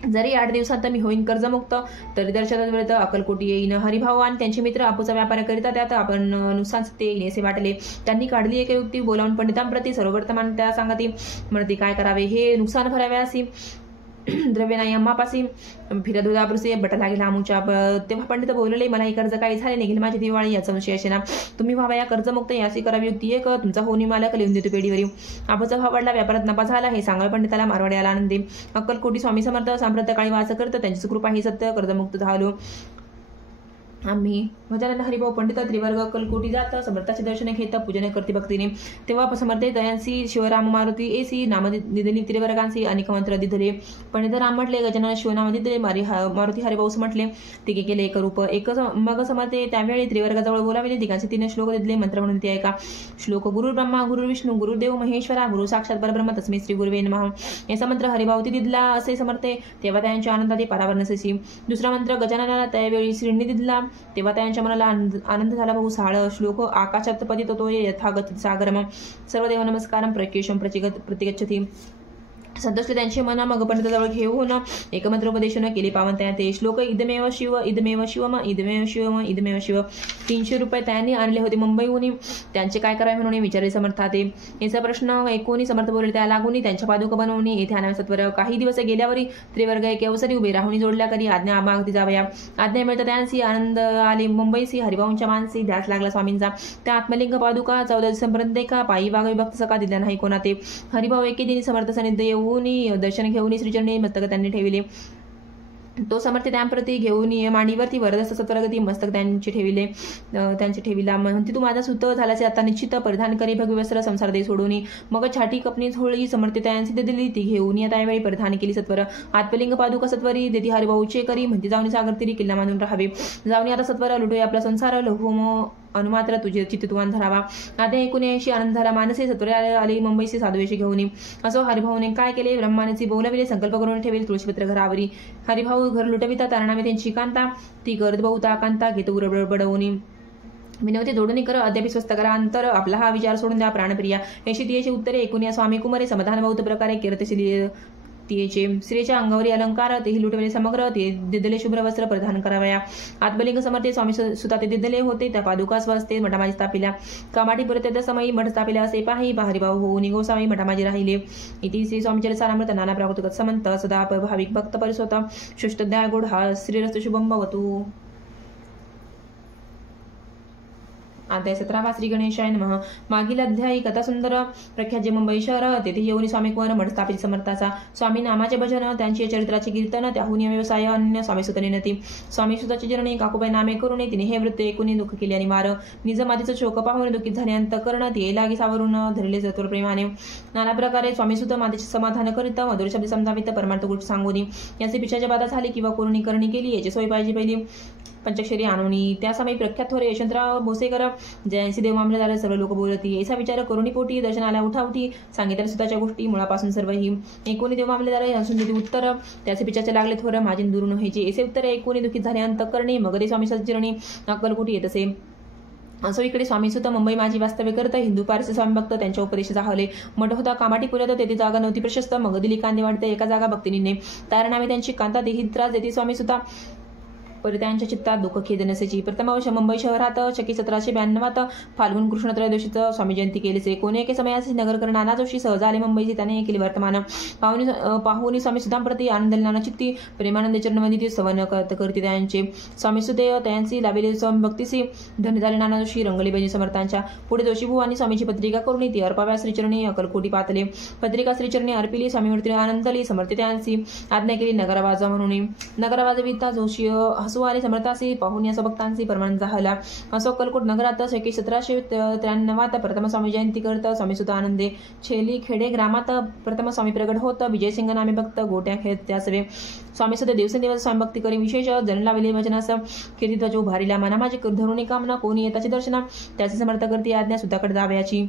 जरी 8 दिवसात मी होईन कर्जमुक्त तरी दर्शनात अक्कलकोटी येईन. हरिभाऊ आणि त्यांचे मित्र आपूचा व्यापार करिता त्यात आपण नुकसान ते येईन असे वाटले. त्यांनी काढली एक युक्ती बोलावून पंडितांप्रती सर्व वर्तमान त्या सांगती म्हणती काय करावे हे नुकसान भरावे असे द्रव्य नाही अम्मापासी फिरत होता बटा लागेल आमुच्या. तेव्हा पंडित बोलले मला हे कर्ज काही झाले निघेल माझी दिवाळी याचा विषय असे ना तुम्ही व्हावा या कर्जमुक्त याची करावी युक्ती एक तुमचा होनी मालक लिहून देतो पेढीवरी. आपाचा भाव वाढला व्यापारात नफा झाला हे सांगा पंडिताला मारवाडी आला आनंदी. अक्कलकोटी स्वामी समर्थ सांप्रत काळी वास करत त्यांची कृपा ही सत्य कर्जमुक्त झालो आम्ही. गजानन हरिभाऊ पंडित त्रिवर्ग अक्कलकोटी जात समर्थाचे दर्शन घेता पूजन करते भक्तीने. तेव्हा समर्थे दयांसी शिवराम मारुती एसी नाम दिदली त्रिवर्गांसी अनेक मंत्र दिधले. पंडित राम म्हटले गजानन शिवनाम दिदले मारुती हरिभाऊ म्हटले तिघे केले एक रूप एक. मग समर्थे त्यावेळी त्रिवर्गाजवळ बोलाविले तिघांचे 3 श्लोक दिले मंत्र म्हणून ते ऐका. श्लोक गुरु ब्रह्मा गुरु विष्णू गुरुदेव महेश्वरा गुरु साक्षात परब्रह्म तस्मै श्री गुरुवे नमः. याचा मंत्र हरिभावती दिदला असे समर्थे तेव्हा त्यांच्या आनंदात पारावर नसेसी. दुसरा मंत्र गजाननाला त्यावेळी श्रींनी दिदला तेव्हा त्यांच्या मनाला आनंद झाला. बहु साळ श्लोक आकाशात पतित तो यथागत सागरम सर्वदेव नमस्कारम प्रकेशम प्रतिगच्छति. संतोषले त्यांचे मन मग पंडिताजवळ घेऊन एकमंत्रोपदेशन केले पावन त्या ते श्लोक इदमेव शिव इदमेव शिवम इदमेव शिवम इदमेव शिव. 300 रुपये त्यांनी आणले होते मुंबईहून. त्यांचे काय करावे म्हणून विचारले समर्थ ते. याचा प्रश्न ऐकून समर्थ बोलले त्या लागून त्यांच्या पादुका बनवून येथे आणाव्या सत्वर. काही दिवस गेल्यावरी त्रिवर्ग एक अवसरी उभे राहून जोडल्या करी आज्ञा मागती जावया. आज्ञा मिळता त्यांची आनंद आले मुंबईसी हरिभाऊंच्या मानसी ध्यास लागला स्वामींचा. त्या आत्मलिंग पादुका 14 दिवसांपर्यंत एका पायी वाघ विभक्त सका दिल्या नाही कोणा ते. हरिभाऊ एके दिनी समर्थ सानिध्य येऊन दर्शन घेऊन श्रीचरणी मस्तक त्यांनी ठेविले. तो समर्थ त्याप्रती घेऊन मांडीवरती वरदस्त सत्वरगती मस्तक त्यांचे ठेविला. म्हणते तू माझा सुत झाल्याचे आता निश्चित परिधान करी भगविवस्त्र संसार दे सोडून. मग छाटी कपणी झोळी समर्थ त्यांची दिली ती घेऊन त्यावेळी परिधान केली सत्वर. आत्मलिंग पादुका सत्वरी देती हरिभाऊचे करी म्हणते जाऊन सागर तिरी किल्ला मानून राहावे. जाऊन आता सत्वर लुटूया आपला संसार लघुम अनुमात्र तुझे चित्तुवान धरावा. आता 1980 आनंद झाला मानसे सत्वरे आले मुंबईचे साधुवेशी घेऊन. असो हरिभाऊने काय केले ब्रह्मानेचे बोलविले संकल्प करून ठेवेल तुळशीपत्र घरावरी. हरिभाऊ घर लुटविता तारणावे त्यांची कांता ती करत बहुता कांता घेतो बडवून. विनवते जोडून कर अद्याप स्वस्त करा अंतर आपला हा विचार सोडून द्या प्राणप्रिया. याशी तियेची उत्तरे ऐकून या स्वामी कुमारे समाधान बहुत प्रकारे कीर्तशील तियेचे. स्त्रीच्या अंगावरी अलंकार तेही लुटवले समग्र ते दिदले शुभ्र वस्त्र परिधान करावया. आत्मलिंग समर्थे स्वामी सुता ते दिदले होते त्या पादुका स्वस्ते मठामाजी स्थापिल्या. कामाटी परत समयी मठ स्थापिल्या असे पाही हरिभाऊ होऊन गोसावी मठामाजी राहिले. इति श्री स्वामीचरित सारामृत नाना प्राकृत समंत सदा भाविक भक्त परिसोत शुष्टद्या गुढ हा श्रीरस्तु शुभम भवतु. अध्याय 17 श्री गणेशाय नमः. मागील अध्यायी कथा सुंदर प्रख्यात जे मुंबई शहर तेथे येऊन स्वामी कुमार मठ स्थापित समर्थाचा. स्वामी नामाचे भजन त्यांचे चरित्राचे कीर्तन त्याहून व्यवसाय अन्य स्वामी सुतने नती. स्वामी सुताचे जरणी काकुबाई नामे करून तिने हे वृत्त ऐकून दुःख केले आणि मार. निज मातीचं शोक पाहून दुःखित झाले अंतकरण ते लागी सावरून धरले जतोर प्रेमाने. नाना प्रकारे स्वामी सुत मातेचे समाधान करीत मधुर शब्द समजावित परमार्थ गोष्ट सांगून याचे पिछाच्या बाधा झाली किंवा कोणी करणी केली याची सोय पाहिजे पहिली पंचक्षरी आणून. त्या समय प्रख्यात थोरे यशवंतराव भोसेकर जयंती देव मामलेदार सर्व लोक बोलती. ऐसा विचार करुणी पोटी दर्शनाला उठाउठी सांगितल्या सुताच्या गोष्टी मुळापासून सर्व ही. ऐकून देव मामलेदार हसून देती उत्तर त्याचे पिछाचे लागले थोर माझी दुरून व्हायचे. ऐसे उत्तर ऐकून दुःखित झाले अंतकरणी मग ते स्वामी सज्जरणी अक्कलकोटी येत असे. असो इकडे स्वामी सुद्धा मुंबई माझी वास्तव्य करत हिंदू पारसी स्वामी भक्त त्यांच्या उपदेश जाहले. मठ होता कामाटी पुऱ्यात तेथे जागा नव्हती प्रशस्त. मग दिली कांदे वाढते एका जागा भक्तीने तारणावे त्यांची कांता देही त्रास देते स्वामी सुद्धा परी त्यांच्या चित्तात दुःख खेद नसेची. प्रथम मुंबई शहरात शकी 1792 फाल्गुन कृष्ण त्रयोदशीचं स्वामी जयंती केलीचे. कोणी एके समयास नगरकर नाना जोशी सहज आले मुंबईची त्याने केली वर्तमान. पाहुनी स्वामी सुधांप्रती आनंद नाना चित्ती प्रेमानंद चरणमध्ये सवन करते त्यांचे. स्वामी सुदेव त्यांची लाभलेली स्वामी भक्तीसी धन्य झाले नाना जोशी रंगली बहिणी समर्थांच्या. पुढे जोशीभू आणि स्वामीची पत्रिका करून ती अर्पाव्या श्रीचरणी अक्कलकोटी पातले. पत्रिका श्रीचरणी अर्पिली स्वामीमूर्ती आनंदली समर्थ त्यांची आज्ञा केली नगरवाजा म्हणून. नगरवाजविता जोशी हसू आले समर्थासी पाहून या भक्तांची परमान झाला. असो अक्कलकोट नगरात शके 1793 प्रथम स्वामी जयंती करत स्वामीसुत आनंदे छेली खेडे ग्रामात प्रथम स्वामी प्रगट होत. विजयसिंग नामे भक्त गोट्या खेळ त्यासवे स्वामीसुत दिवसेंदिवस स्वामी भक्ती करी विशेष जन लावले वचनास कीर्तिध्वज उभारिला. मना माझी धरुणी कामना कोणी येताचे दर्शना त्याचे समर्थ करती आज्ञा सुताकडे जाव्याची.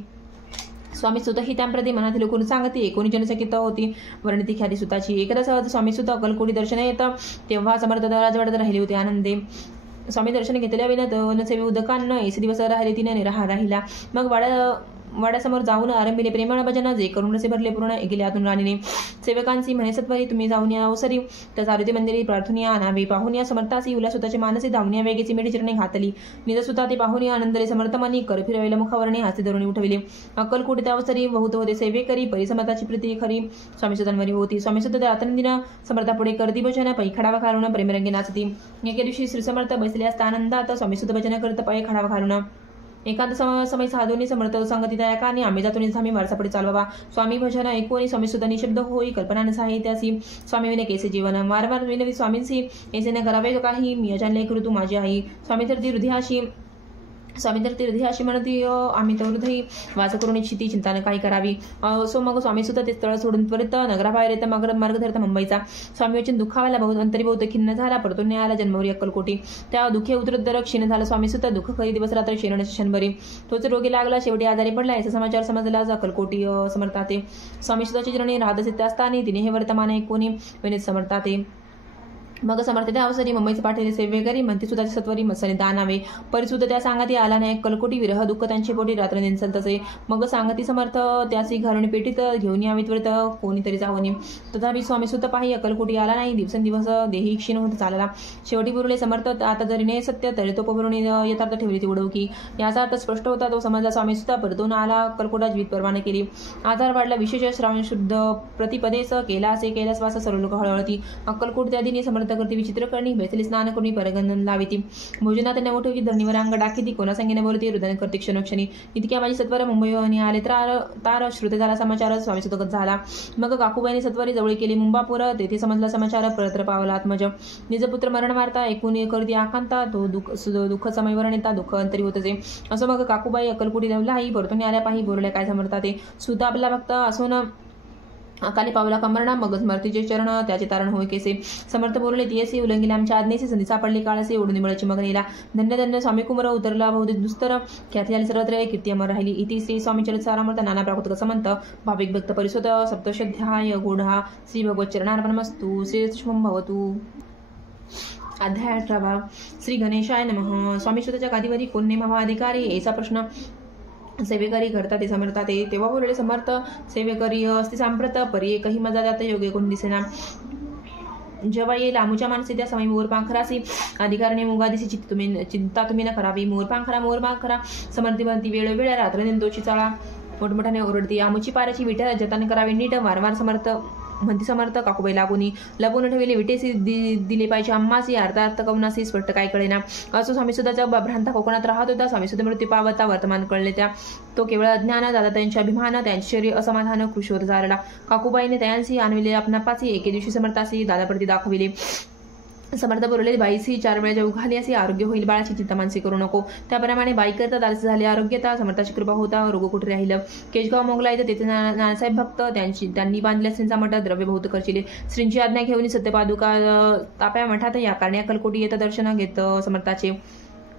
स्वामी सुत ही त्याप्रती मनातील करून सांगते. एकोणी जनसंख्येत होती वर्णिती ख्याती सुताची. एकदा सहज स्वामी सुत अक्कलकोटी दर्शन येत तेव्हा समर्थ राजवाड्यात राहिले होते आनंदे. स्वामी दर्शन घेतल्या विना वनसेवी उदकांना 80 दिवस राहिले तिने निराहार राहिला. मग वाड्यासमोर जाऊन आरंभिले प्रेमळ भजन जे करून रसे भरले पूर्ण गेले आतून राणीने. सेवकांची म्हणे सत्वरी तुम्ही जाऊन या अवसरी तर चारुती मंदिरी प्रार्थनिया आणावे. पाहून या समर्थासी उला सुताचे मानसी धावण्या वेगेची मेढी चिरणे घातली. निज सुता ते पाहून या आनंदले समर्थमनी कर फिरविला मुखावरणे हास्य धरुणी उठविले. अक्कलकोट त्या अवसरी बहुत होते सेवेकरी परिसमर्थाची प्रीती खरी स्वामी सुतांवरी होती. स्वामी सुत त्या रात्रंदिन समर्थापुढे करती भजन पै खडावा घालून प्रेमरंगी नाचती. एके दिवशी श्री समर्थ बसले असता आनंदात स्वामी सुत भजन करत पै खडावा घालून एकांत समय साधूनी समर्थ संगती दायकाने आम्ही जातून धामी वारसापुढे चालवावा. स्वामी भजन ऐकून स्वामी सुद्धा निशब्द होई कल्पना साहित्यासी स्वामी विने केसे जीवन वारंवार विनवी स्वामींशी ऐसे न करावे काही मी अजानले करू तू माझी आई. स्वामी तर ती हृदयाशी म्हणती आम्ही तर हृदयी वास करून इच्छिती चिंता न काही करावी. सो मग स्वामी सुद्धा ते स्थळ सोडून त्वरित नगराबाहेर येता मार्ग धरता मुंबईचा. स्वामी वचन दुःखावायला अंतरीभूत खिन्न झाला. परतून न्यायाला जन्मवरी अक्कलकोटी. त्या दुःखे उतरत क्षीण झालं. स्वामी सुद्धा दुःख खरी दिवस रात्र क्षीण क्षणभरी. तोच रोगी लागला शेवटी आजारी पडला याचा समाचार समजला अक्कलकोटी समर्थाते. स्वामी सुद्धाची जननी राहत असे असताना तिने हे वर्तमान ऐकून विनीत समर्थाते. मग समर्थ त्या अवसरी मुंबईचे पाठीले सेवेकरी म्हणती सुद्धा सत्वरी मत्सने दानावे. परिसुद्धा त्या सांगती आला नाही अक्कलकोटी विरह दुःख त्यांचे पोटी रात्र निंचल तसे. मग सांगती समर्थ त्यासी घरून पेटीत घेऊन यावी त्वरित कोणीतरी जावनी. तथापि स्वामी सुद्धा पाही अक्कलकोटी आला नाही. दिवसेंदिवस देही क्षीण होत चालला. शेवटी बुरले समर्थ आता जरी ने सत्य तरी तो पवरून यथार्थ ठेवली ती उडवकी. याचा अर्थ स्पष्ट होता. तो समजला स्वामी सुद्धा परतून आला. अक्कलकोटा जीवित परवाने केली. आधार वाढला. विशेष श्रावण शुद्ध प्रतिपदेस केला असे केल्यास वास सर्व लोक हळहळती. अक्कलकोट त्या दिनी समर्थ करती विचित्र करणी बैसली स्नान करून परगंधन लाविती. भोजनात न मोठे धरणीवर अंग डाकीती. कोणा संगीने बोलती हृदय करते क्षणोक्षणी. इतक्या माझी सत्वर मुंबईहून आले तार श्रुते झाला समाचार स्वामी सुतगत झाला. मग काकूबाईने सत्वरी जवळ केली मुंबापूर. तेथे समजला समाचार परत्र पावला आत्मज. निजपुत्र मरण वार्ता ऐकून करती आकांता. तो दुःख समयवर नेता दुःख अंतरी होतचे. असं मग काकूबाई अक्कलकोटी लावलाही परतून आल्या पाही बोलल्या काय समर्थता ते. सुद्धा आपला भक्त असून अकाली पावला कमरणा मगच मर्तीचे चरण त्याचे तारण होय केसे. समर्थ बोलले तियसी उल्लंघिले आमच्या आज्ञेसी संधी सापडली काळसे ओढून निमळाची मग नेला. धन्य धन्य स्वामी कुमार उतरला बहुतेक दुस्तर ख्याती आली सर्वत्र कीर्ती अमर राहिली. इति श्री स्वामी चरित सारामृत नाना प्राकृत समंत भाविक भक्त परिसुत सप्तशध्याय गुढा श्री भगवत चरणार्पणमस्तु. श्री शुभम भवतु. अध्याय 18. श्री गणेशाय नमः. स्वामी सुताच्या गादीवरी कोण नेमावा अधिकारी याचा प्रश्न सेवेकरी करता ते समर्थात. तेव्हा बोलले समर्थ सेवेकरी असते सांप्रत परी एकही मजा जात योग्य कोण दिसेना. जेव्हा येईल आमुच्या माणसे त्या समय मोर पांखरासी अधिकाराने मुगादिसी चिंता तुम्ही न करावी. मोर पांखरा समर्थी बनती वेळोवेळ रात्र निंदोची चाळा मोठमोठ्याने ओरडती. आमुची पाराची विठ्या जतन करावी नीट. वारंवार म्हणती समर्थ काकूबाई लागून लपून ठेवले विटेसी दिले पाहिजे आम्हासी अर्थ कवनासी स्पष्ट काय कळेना. असो स्वामी सुद्धाचा भ्रांता कोकणात राहत होता. स्वामी सुद्धा मृत्यू पावता वर्तमान कळले त्या. तो केवळ अज्ञान दादा त्यांचे अभिमान त्यांचे शरीर असमाधान कृषी होत झाला. काकूबाईने त्यांशी आणविले आपणापासी एके दिवशी समर्थासी दादाप्रती दाखविले. समर्थ बोलले बाईसी 4 वेळा जेव घाली असे आरोग्य होईल बाळाची चिंता मानसी करू नको. त्याप्रमाणे बाई करता दादाचे झाले आरोग्यता. समर्थाची कृपा होता रोग कुठे राहिलं. केशगाव मोगला येथे तेथे नानासाहेब भक्त त्यांनी बांधल्या श्रींचा मठ द्रव्य बहुत खर्चिले. श्रींची आज्ञा घेऊन सत्यपादुका ताप्या मठात या कारणे अक्कलकोटी येतं दर्शन घेत समर्थाचे.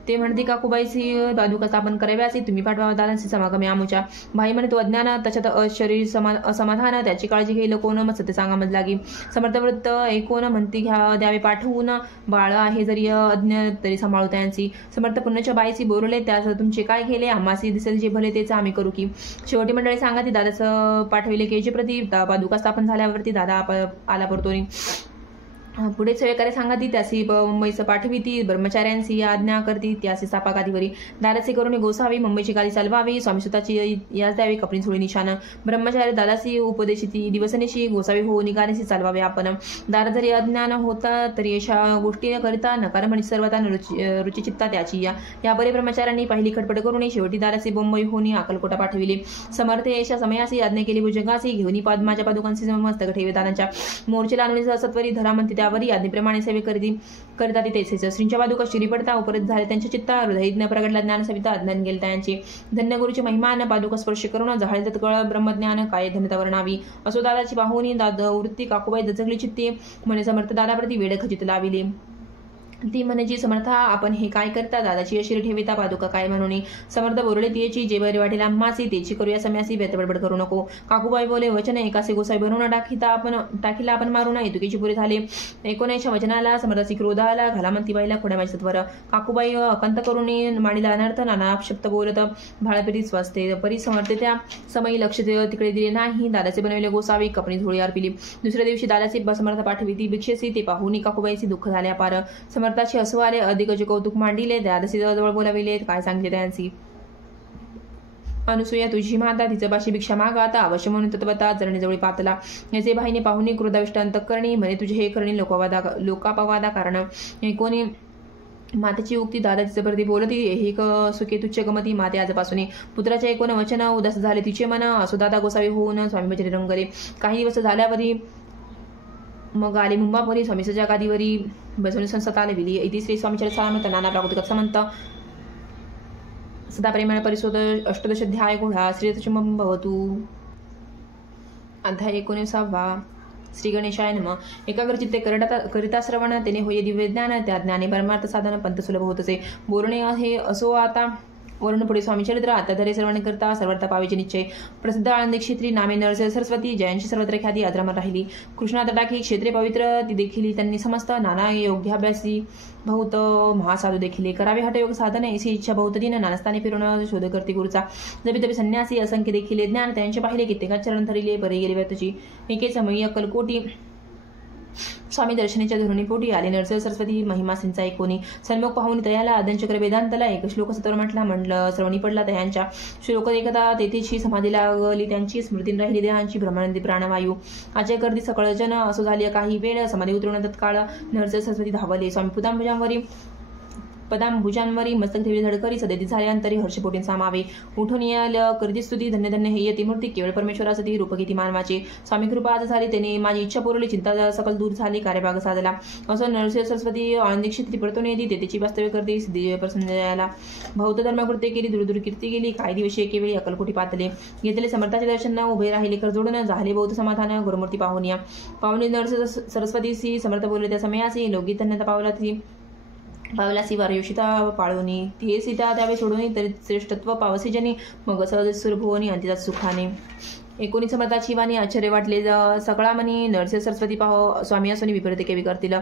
ते म्हणते काकूबाईसी पादुका स्थापन कराव्यासी तुम्ही पाठवा दादांशी समागमे आमुच्या. भाई म्हणे तो अज्ञान त्याच्यात शरीर असमाधान त्याची काळजी घेईल कोण मग सत्य सांगा मज लागी. समर्थवृत्त ऐकून म्हणती घ्या द्यावे पाठवून बाळ आहे जरी अज्ञ तरी सांभाळू त्यांची. समर्थ पुण्याच्या बाईशी बोलले त्यास तुमचे काय केले आम्हासी दिसेल जे भले तेच आम्ही करू की. शेवटी मंडळी सांगा ती दादाचं पाठविले केजी प्रती पादुका स्थापन झाल्यावरती दादा आला परतोनी. पुढे सेवेकरी सांगा ती त्यासी मुंबईचं पाठवी ती ब्रह्मचार्यांशी आज्ञा करती त्यासी सापा गादीवरी. दादासी करून गोसावी मुंबईची गादी चालवावी. स्वामी सुताची याच द्यावी कपडी सोळी निशान. ब्रह्मचारी दादासी उपदेशी ती दिवसनेशी गोसावी होऊन गादीशी चालवावे आपण. दादा जरी अज्ञान होता तरी अशा गोष्टी न करिता नकार म्हणजे सर्वता रुचिचित्ता त्याची. या बरे ब्रह्मचार्यांनी पहिली खटपट करून शेवटी दादासी मुंबई होऊन अक्कलकोटा पाठविले. समर्थ येशा समयासी आज्ञा केली भुजंगासी घेऊन माझ्या पादुकांशी मस्तक ठेवे दादांच्या. मोर्चेला आणून सत्वरी धरा म्हणते त्यावरी आज्ञेप्रमाणे सेवे करिता तेथेच श्रींच्या पादुका शिरी पडता उपरत झाले त्यांच्या चित्ता हृदय प्रगटला ज्ञान सविता अज्ञान गेल त्यांची धन्य गुरुची महिमान पादुका स्पर्श करून जाळे तत्कळ ब्रह्मज्ञान काय धन्यता वर्णावी असो दादाची पाहुणी वृत्ती काकुबाई दचकली चित्ते म्हणे समर्थ दादाप्रती वेळ खचित लाविले ती म्हणजे समर्था आपण हे काय करता दादाची अशी ठेविता पादुका काय म्हणून समर्थ बोलले तिची जे बरे वाटेल आम्हासी तेची करूया सम्यासी बडबड करू नको काकूबाई बोले वचन एकासे गोसाई भरून टाकीला आपण मारू नये तुकीची पुरे झाले 19 वचनाला समर्थाची क्रोध आला घाला म्हणतीबाईला खोड्या माझ्या सत्वर काकूबाई अकंत करून मांडीला अनर्थ नाना शब्द बोलत भाळपिरी स्वस्ते परी समर्थे त्या समयी लक्ष तिकडे दिले नाही दादाचे बनवले गोसावी कपणी झोळी अर्पिली दुसऱ्या दिवशी दादाची समर्थ पाठवी ती भिक्षेसी ते पाहून काकूबाईची दुःख झाले अपार समर्थाची हसू आले अधिकचे कौतुक मांडिले दादासी जवळ बोलाविले काय सांगितले त्यांची अनुसूया तुझी माता तिचं बाशी भिक्षा मागा आता अवश्य म्हणून तत्वता जरणीजवळी पातला याचे बाईने पाहुणी क्रोधाविष्ट अंतःकरणी म्हणे तुझे हे करणी लोकापवादा कारण कोणी मातेची उक्ती दादा तिचे प्रती बोलती हे सुखे तुच्छ गमती माते आजपासून पुत्राचे एकूण वचन उदास झाले तिचे मन असो दादा गोसावी होऊन स्वामी भजने रंगले काही दिवस झाल्यावरी मग आले मुंबापुरी स्वामी सजा गादीवरी बसवून संसद आले विली इति श्री स्वामीचर सामत नाना प्राकृतिक समंत सदा प्रेमाने परिशोध अष्टदशाध्याय गुढा श्रीरचम भवतु अध्याय 19 श्री गणेशाय नमः एकाग्र चित्ते करिता श्रवण तेने होय दिव्य ज्ञान त्या ज्ञाने परमार्थ साधन पंत सुलभ होतसे बोलणे आहे असो आता वरून पुढे स्वामी चरित्र आता धरे श्रवण करता सर्वता पावेचे निश्चय प्रसिद्ध आनंदी क्षेत्री नामे नरसिंह सरस्वती जयांची सर्वत्र ख्याती आद्रामर राहिली कृष्णा तटाकी क्षेत्रे पवित्र ती देखील त्यांनी समस्त नाना योग्याभ्यासी बहुत महासाधू देखील करावे हठयोग साधन ऐसी इच्छा बहुत दिन नानस्थानी फिरून शोध करते गुरुचा जबी संन्यासी असंख्य देखील ज्ञान त्यांचे पाहिले कित्येका चरण धरिले बरे गेले व्यतची एके समयी अक्कलकोटी स्वामी दर्शनाच्या धोरणीपोटी आले नरसिंह सरस्वती महिमा सिंचा एकोणी सन्मुख पाहून तयाला आदनचक्र वेदांतला एक श्लोक सत्वर म्हटलं श्रवणी पडला तयांच्या श्लोक एकदा तेथेची समाधी लागली त्यांची स्मृती राहिली देहांची भ्रमणंदी प्राणवायू आजय गर्दी सकळ जन असो झाली काही वेळ समाधी उतरवून तत्काळ नरसिंह सरस्वती धावले स्वामी पदांभुजांवरी मस्तक ठेवली धडकरी सदैती झाल्यानंतरी हर्षपोटीन सामावे उठून याल करती स्तुती धन्य धन्य हे यती मूर्ती केवळ परमेश्वरासाठी रूपगीती मानवाचे स्वामी कृपा आज झाली त्याने माझी इच्छा पुरवली चिंता सकल दूर झाली कार्यभाग साधला असो नरसिंह सरस्वती आनंदी क्षेत्री परतून येते तेथेची वास्तव्य करते सिद्धी प्रसन्न बौद्ध धर्मकृत्य केली दूरदूर कीर्ती गेली काही दिवशी एकेवेळी अक्कलकोटी पातले घेतले समर्थाचे दर्शन उभे राहिले कर जोडून झाले बौद्ध समाधान गुरुमूर्ती पाहुणी नरसिंह सरस्वतीशी समर्थ बोलले त्या समयासी लोकगीत धन्यता पावलासी वारयोषिता पाळवणी ती सीता त्यावेळी सोडून तरी श्रेष्ठत्व पावसी जनी मग सहज सुरभुवनी अंतिजात सुखाने एकोणी समर्थाची वाणी आश्चर्य वाटले सकळा मनी नरसिंह सरस्वती पाहो स्वामी असोनी विपरीत केवी करतील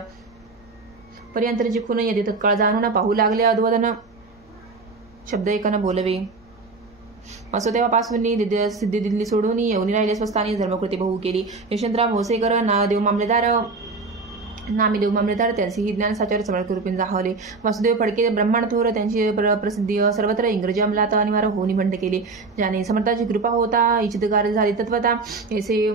पर्यंत जिखून यदि तत्काळ जाणून पाहू लागले अद्वदन शब्द एकानं बोलवे असो तेव्हापासून सिद्धी दिल्ली सोडून येऊन राहिले स्वस्तानी धर्मकृती बहु केली यशवंतराव भोसेकर नामदेव मामलेदार त्यांची ही ज्ञानसाचार्य समर्थ रूपीन जाहले वासुदेव फडके ब्रह्मांड थोर त्यांची प्रसिद्धी सर्वत्र इंग्रजी अंमलात अनिवार्य होऊन बंड केली ज्याने समर्थाची कृपा होता इच्छितकार झाली तत्वता ऐसे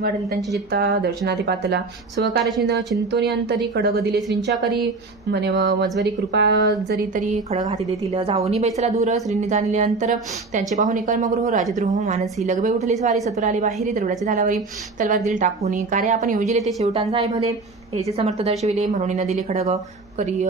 वाढेल त्यांच्या चित्ता दर्शनाती पातला स्वकार्य चिंतोनी अंतरी खडग दिले श्रींच्या करी म्हणे मजवरी कृपा जरी तरी खडग हाती देतील जाऊनी बैसला दूर श्रींनी जाणले अंतर त्यांचे पाहुणे कर्मगृह राजद्रोह मानसी लगबे उठले स्वारी सत्वर आली बाहेरी दरवड्याच्या झाल्यावरी तलवार दिली टाकून कार्य आपण योजिले ते शेवटांचा भले याचे समर्थ दर्शविले म्हणून न दिले खडग करी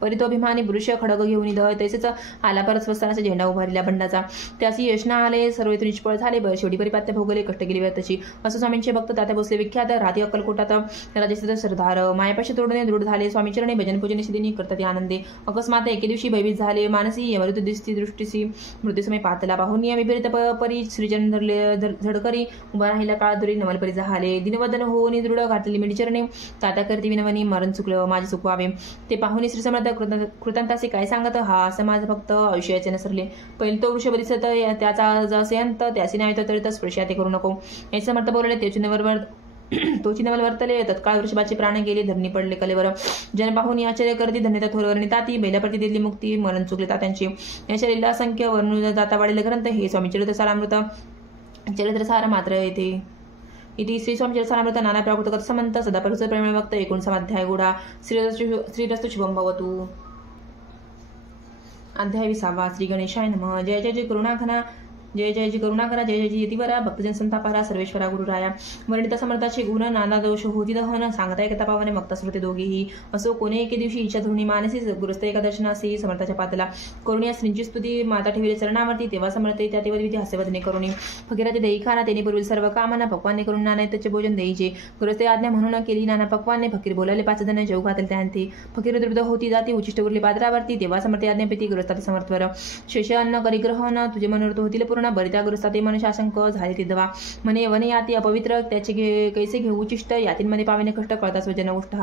परितोभिमानी पुरुष खडग घेऊन तसेच आला परत स्वस्तानाचा झेंडा उभारला बंडाचा त्यासी यशना आले सर्व इथून निष्फळ झाले शेवटी परिपात्य भोगले कष्ट गेली व्यतची असं स्वामींचे भक्त तात्या बसले विख्यात राधी अक्कलकोटात राजस्थित सरदार मायापाशी तोडणे दृढ झाले स्वामीचरणे भजन पूजन सिद्धीनी करतात आनंदे अकस्मात एके दिवशी भयभीत झाले मानसी यमृत दिसती दृष्टीसी मृत्यूसमय पातला पाहून या विपरीत परी श्रीजन धरले धडकरी उभा राहिला काळ दुरी नवलपरी झाले दिनवदन होऊन दृढ घातलेली मिडचरणे तात्या करती विनवनी मरण चुकलं माझे चुकवावे ते पाहुणी श्री समर्थ कृतांतासे काय सांगत हा समाज फक्त आयुष्याचे नसरले पहिले तो वृषभ दिसत त्याचा जसे अंत त्यासी नाही तर स्पर्श ते करू नको याचे समर्थ बोलले तोची नवल वर्तले तत्काळ वृषभाचे प्राण गेले धरणी पडले कलेवर जन पाहून आश्चर्य करती धन्यता थोरवर ताती बैलाप्रती दिली मुक्ती मरण चुकले तात्यांची या शरीराला असंख्य वर्ण जाता वाढलेले ग्रंथ हे स्वामी चरित्र सारामृत चरित्र सार मात्र येते इति श्री स्वामी चरित्रामृत नाना प्राकृत समंत सदा परिसर प्रेम भक्त 19 अध्याय गुढा श्रीरस्तु शुभम भवतु अध्याय 20 श्री गणेशाय नमः जय जय जय करुणाघना जय जय जी करुणाकरा, जय जय जी यतिवरा, भक्तजन संतापारा, सर्वेश्वरा गुरुराया. वर्णित समर्थाचे गुण नाना दोष होती दहन, सांगता एकता पावने मक्ता स्मृती दोघेही. असो कोणे एके दिवशी इच्छा धुणी मानसी, गुरुस्त एका दर्शनासी समर्थाच्या पातला. करुणी स्त्रींची स्तुती माता ठेवली चरणावरती, तेव्हा समर्थे त्या तेवढी विधी हास्यवदने करुणी. फकीराचे देई खाना तेने पूर्वी सर्व कामाना, पक्वाने करून नाना त्याचे भोजन देईचे. गुरुस्ते आज्ञा म्हणून केली नाना पक्वाने, फकीर बोलाले 5 जण जेव घातले त्यांते. फकीर द्रुत होती जाती, उचिष्ट उरली पादरावरती, तेव्हा समर्थे आज्ञापेती गुरुस्ताती समर्थवर. शेष अन्न करी ग्रहण, तुझे मनोरथ होतील पूर्ण, बरी त्या गुरुस्ताते मन शासंक झाले ती दवा. म्हणे वन याती अपवित्र, त्याचे कैसे घेऊ उचिष्ट, यातींमध्ये पाविने कष्ट, कळता स्वजन गोष्ट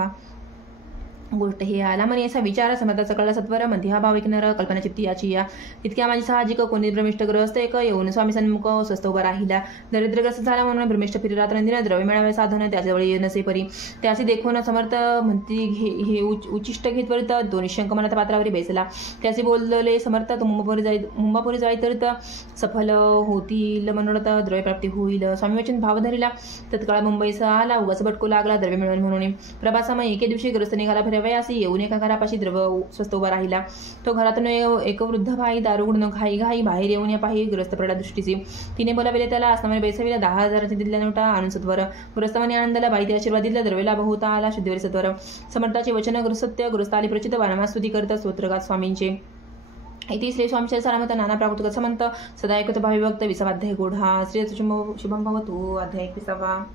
गोष्ट ही आला म्हणे असा विचार समर्थाचा कळला सत्वर, मध्ये हा भाव ऐकणार कल्पना चित्ती याची या. इतक्या माझी साहजिक कोणी भ्रमिष्ट ग्रस्त एक येऊन स्वामी सन्मुख स्वस्त उभा राहिला. दरिद्रग्रस्त झाला म्हणून भ्रमिष्ट फिरी रात्रंदिन द्रव्य मिळावे साधन त्याच्याजवळ नसे परी. त्याचे देखून समर्थ म्हणती हे उचिष्ट घेत वरित, दोन निशंक मनात पात्रावरी बैसला. त्याचे बोलले समर्थ, तो मुंबापुरी जाई तर सफल होतील मनोरथ, द्रव्य प्राप्ती होईल. स्वामी वचन भाव धरिला, तत्काळ मुंबईचा आला, उगाच भटकू लागला द्रव्य मिळवून म्हणून. प्रभासमय एके दिवशी ग्रस्त निघाला फिरवयासी, येऊन एका घरापाशी द्रव्य स्वस्त उभा राहिला. तो घरातून एक वृद्ध बाई दारू गुण घाई घाई बाहेर येऊन या पाही ग्रस्त प्रडा दृष्टीची. तिने बोलाविले त्याला, असनामाने बैसविला, 10,000 दिल्या नोटा आणून सत्वर. ग्रस्तमाने आनंदाला बाईते आशीर्वाद दिला, द्रव्य लाभ होता आला शुद्धीवर सत्वर. समर्थाचे वचन सत्य ग्रस्त आली प्रचित, वारंवार स्तुती करत स्तोत्रगात स्वामींचे. इति श्री स्वामीचे सारामत नाना प्राकृत समंत सदा ऐकत भावी भक्त 20वा अध्याय गोढा. श्री शुभम भवतु. अध्याय 21.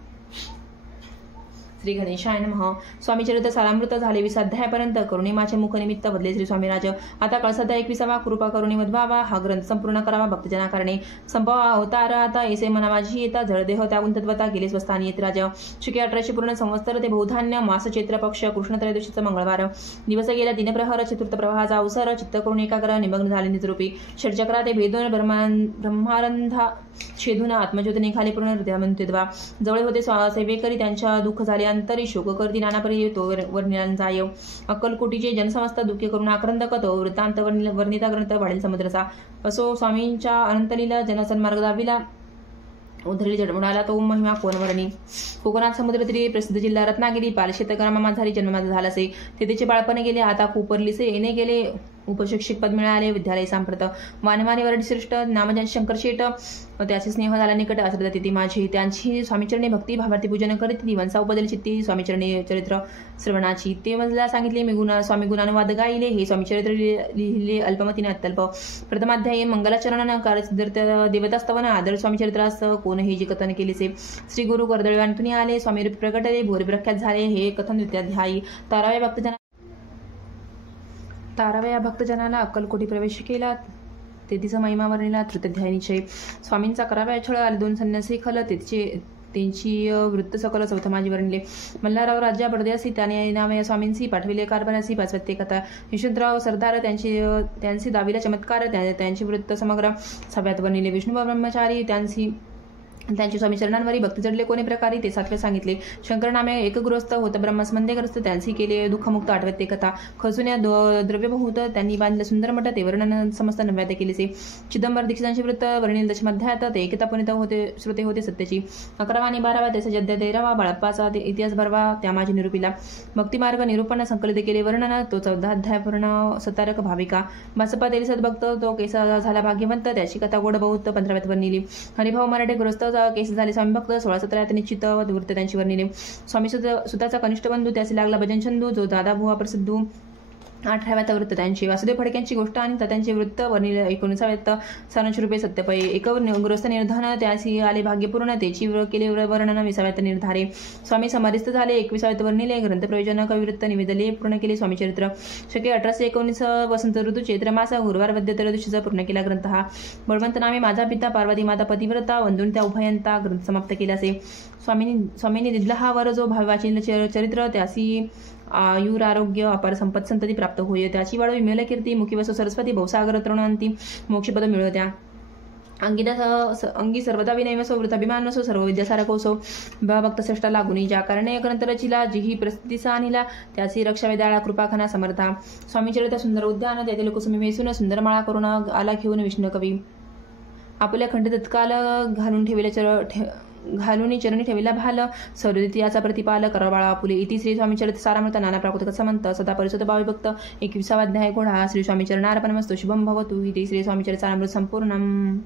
श्री गणेशाय नमः. स्वामी चरित्र सारामृत झाले 20 अध्यायापर्यंत. करुणिमाचे मुखनिमित्त बदले श्री स्वामीराज. आता कळसाध्याय 21. कृपा करुणी मध्वावा. हा ग्रंथ संपूर्ण करावा भक्तजना कारणे. संभव अवतार आता ऐसे मना माझी येता, जळदेह त्यागून तत्वता गेले स्वस्थानी येत राज. शुके 1800 पूर्ण संवत्सर ते बहुधान्य, मास चैत्र पक्ष, कृष्ण त्रयोदशीचा मंगळवार. दिवस गेला दिनप्रहर, चतुर्थ प्रवाहाचा अवसर. चित्त करून एकाग्र निमग्न झाले निजरूपी. षटचक्रा ते भेदून ब्रह्मारंधा छेदून आत्मज्योत निघाले पूर्ण हृदयामंत्वा. जवळ होते सेवेकरी, त्यांच्या दुःख झाले अंतरी. शोक करती नानापरी तो वर्णिला जाय. अक्कलकोटीचे जनसमस्त दुःखे करून आक्रंदक, तो वृत्तांत वर्णिता ग्रंथ वाढेल समुद्रचा. असो स्वामींच्या अनंतलीला जनसन्मार्ग दाविला, उधळी जडमुडाला तो महिमा कोण वर्णी. कोकणात समुद्र तीरी प्रसिद्ध जिल्हा रत्नागिरी. पालशेत ग्रामा झाली जन्म माझा झालासे. तेथेचे बाळपणे गेले, आता कोपरलीसे येणे गेले. उपशिक्षक पद मिळाले, विद्यालय सांप्रत. वानमानी वरडी श्रेष्ठ नामजन शंकर शेट. त्याचे स्नेह झाला निकट, आश्रदा तिथे माझी. त्यांची स्वामीचरणी भक्ती भावार्थी पूजन करीत ती वंसा उपदेल चित्ती. स्वामीचरणी चरित्र श्रवणाची ते मला सांगितले. मी स्वामी गुणानुवाद गाईले. हे स्वामीचरित्र लिहिले अल्पमतीने अत्यल्प. प्रथमाध्याय मंगलाचरण कारसिद्ध देवतास्तवन. आदर स्वामीचरित्रास कोण हे जे कथन केलेसे. श्री गुरु कर्दळवांतून आले, स्वामी रूप प्रकटले, भोरी प्रख्यात झाले. हे कथन द्वितीयाध्यायी. ताराव्या भक्तजनाला अक्कलकोटी प्रवेश केला. तेथीचा महिमा वर्णिला. तृतीयाध्याय निश्चय. स्वामींचा कराव्या छळ आले. 2 संन्यासी खल, त्यांची वृत्त सकल. चौथा माझी वर्णिले. मल्हारराव राज्या पडद्यासी, त्याने नामे स्वामींशी पाठविले कारभारासी. 5 कथा. यशवंतराव सरदार, त्यांची दाविला चमत्कार, त्यांची वृत्त समग्र. 6व्यात वर्णिले. विष्णू ब्रह्मचारी, त्यांची स्वामी चरणांवरी भक्ती जडले कोणी प्रकारे, ते 7व्यात सांगितले. शंकर नामे एक गृहस्थ होत ब्रह्मस्मंदेग्रस्त, त्यांची केले दुःखमुक्त. 8व्यात ते कथा. खजुन्या द्रव्यभूत, त्यांनी बांधले सुंदर मठ, ते वर्णन समस्त 9व्यात केलेसे. चिदंबर दीक्षितांची वृत्त वर्णिल 10मध्यायात. ते एकतापुनित होते श्रुते होते सत्याची. 11वा आणि 12वा त्याचा जद्या 13वा. बाळप्पाचा इतिहास 12वा, त्या माझी निरूपिला. भक्तिमार्ग निरूपण संकलित केले वर्णन, तो 14 अध्याय पूर्ण सतारक भाविका. बासप्पा तेरी सद्भक्त, तो केसा झाला भाग्यवंत, त्याची कथा गोड बहुत 15व्यात वर्णिली. हरिभाऊ मराठे गृहस्थ, केस झाले स्वामी भक्त. 16-17 निश्चित वृत्त त्यांची वर्णिले. स्वामी सुताचा कनिष्ठ बंधू, त्याचे लागला भजन छंदू, जो दादा भुवा प्रसिद्धू. 18व्यात वृत्त त्यांची. वासुदेव फडक्यांची गोष्ट आणि त्यांचे वृत्त वर्णिले. 19व्यात सारांश रूपे सत्यपय. एक ग्रस्त निर्धन, त्यासी आले भाग्यपूर्ण, त्याची केले वर्णन. 20व्यात निर्धारे. स्वामी समाधिस्थ झाले. 21व्यात वर्णिले. ग्रंथ प्रयोजन कविवृत्त निवेदले पूर्ण केले. स्वामी चरित्र. शके 1819 वसंत ऋतू चैत्र मास. गुरुवार वद्य त्रयोदशीचा पूर्ण केला ग्रंथ हा. बळवंत नामे माझा पिता, पार्वती माता पतिव्रता, वंदून त्या उभयंता ग्रंथ समाप्त केलासे. स्वामींनी दिदला हा वर, जो भावी वाचील चरित्र, त्यासी आयुर आरोग्य अपार संपत संतती प्राप्त होय. त्याची वाढ विमेल कीर्ती, मुखी वसो सरस्वती, भवसागर तृणांती मोक्षपद मिळवत्या. अंगी सर्वदा विनयमसो, वृताभिमानसो, सर्व विद्यासारकोसो. भक्त श्रेष्ठा लागुनी, ज्या कारणे ग्रंथ रचिला, जीही प्रसिद्धीचा आणिला, त्याची रक्षा वेदाळा कृपाखना समर्था. स्वामी चरित्र सुंदर उद्यान, त्यातील कुसुमी वेसून, सुंदर माळा करून आला घेऊन विष्णू कवी. आपल्या खंड तत्काल घालून चरणी ठेविला भाल. सर्वद्वितीयाचा प्रतिपाल करबाळा आपुले. इति श्री स्वामी चरित्र सारामृत नाना प्राकृत समंत सदा परिसुत भावी भक्त. 21वा अध्याय घोडा. श्री स्वामी चरणार्पणमस्तु. शुभम भवतु. इति श्री स्वामी चरित्र सारामृत संपूर्णम.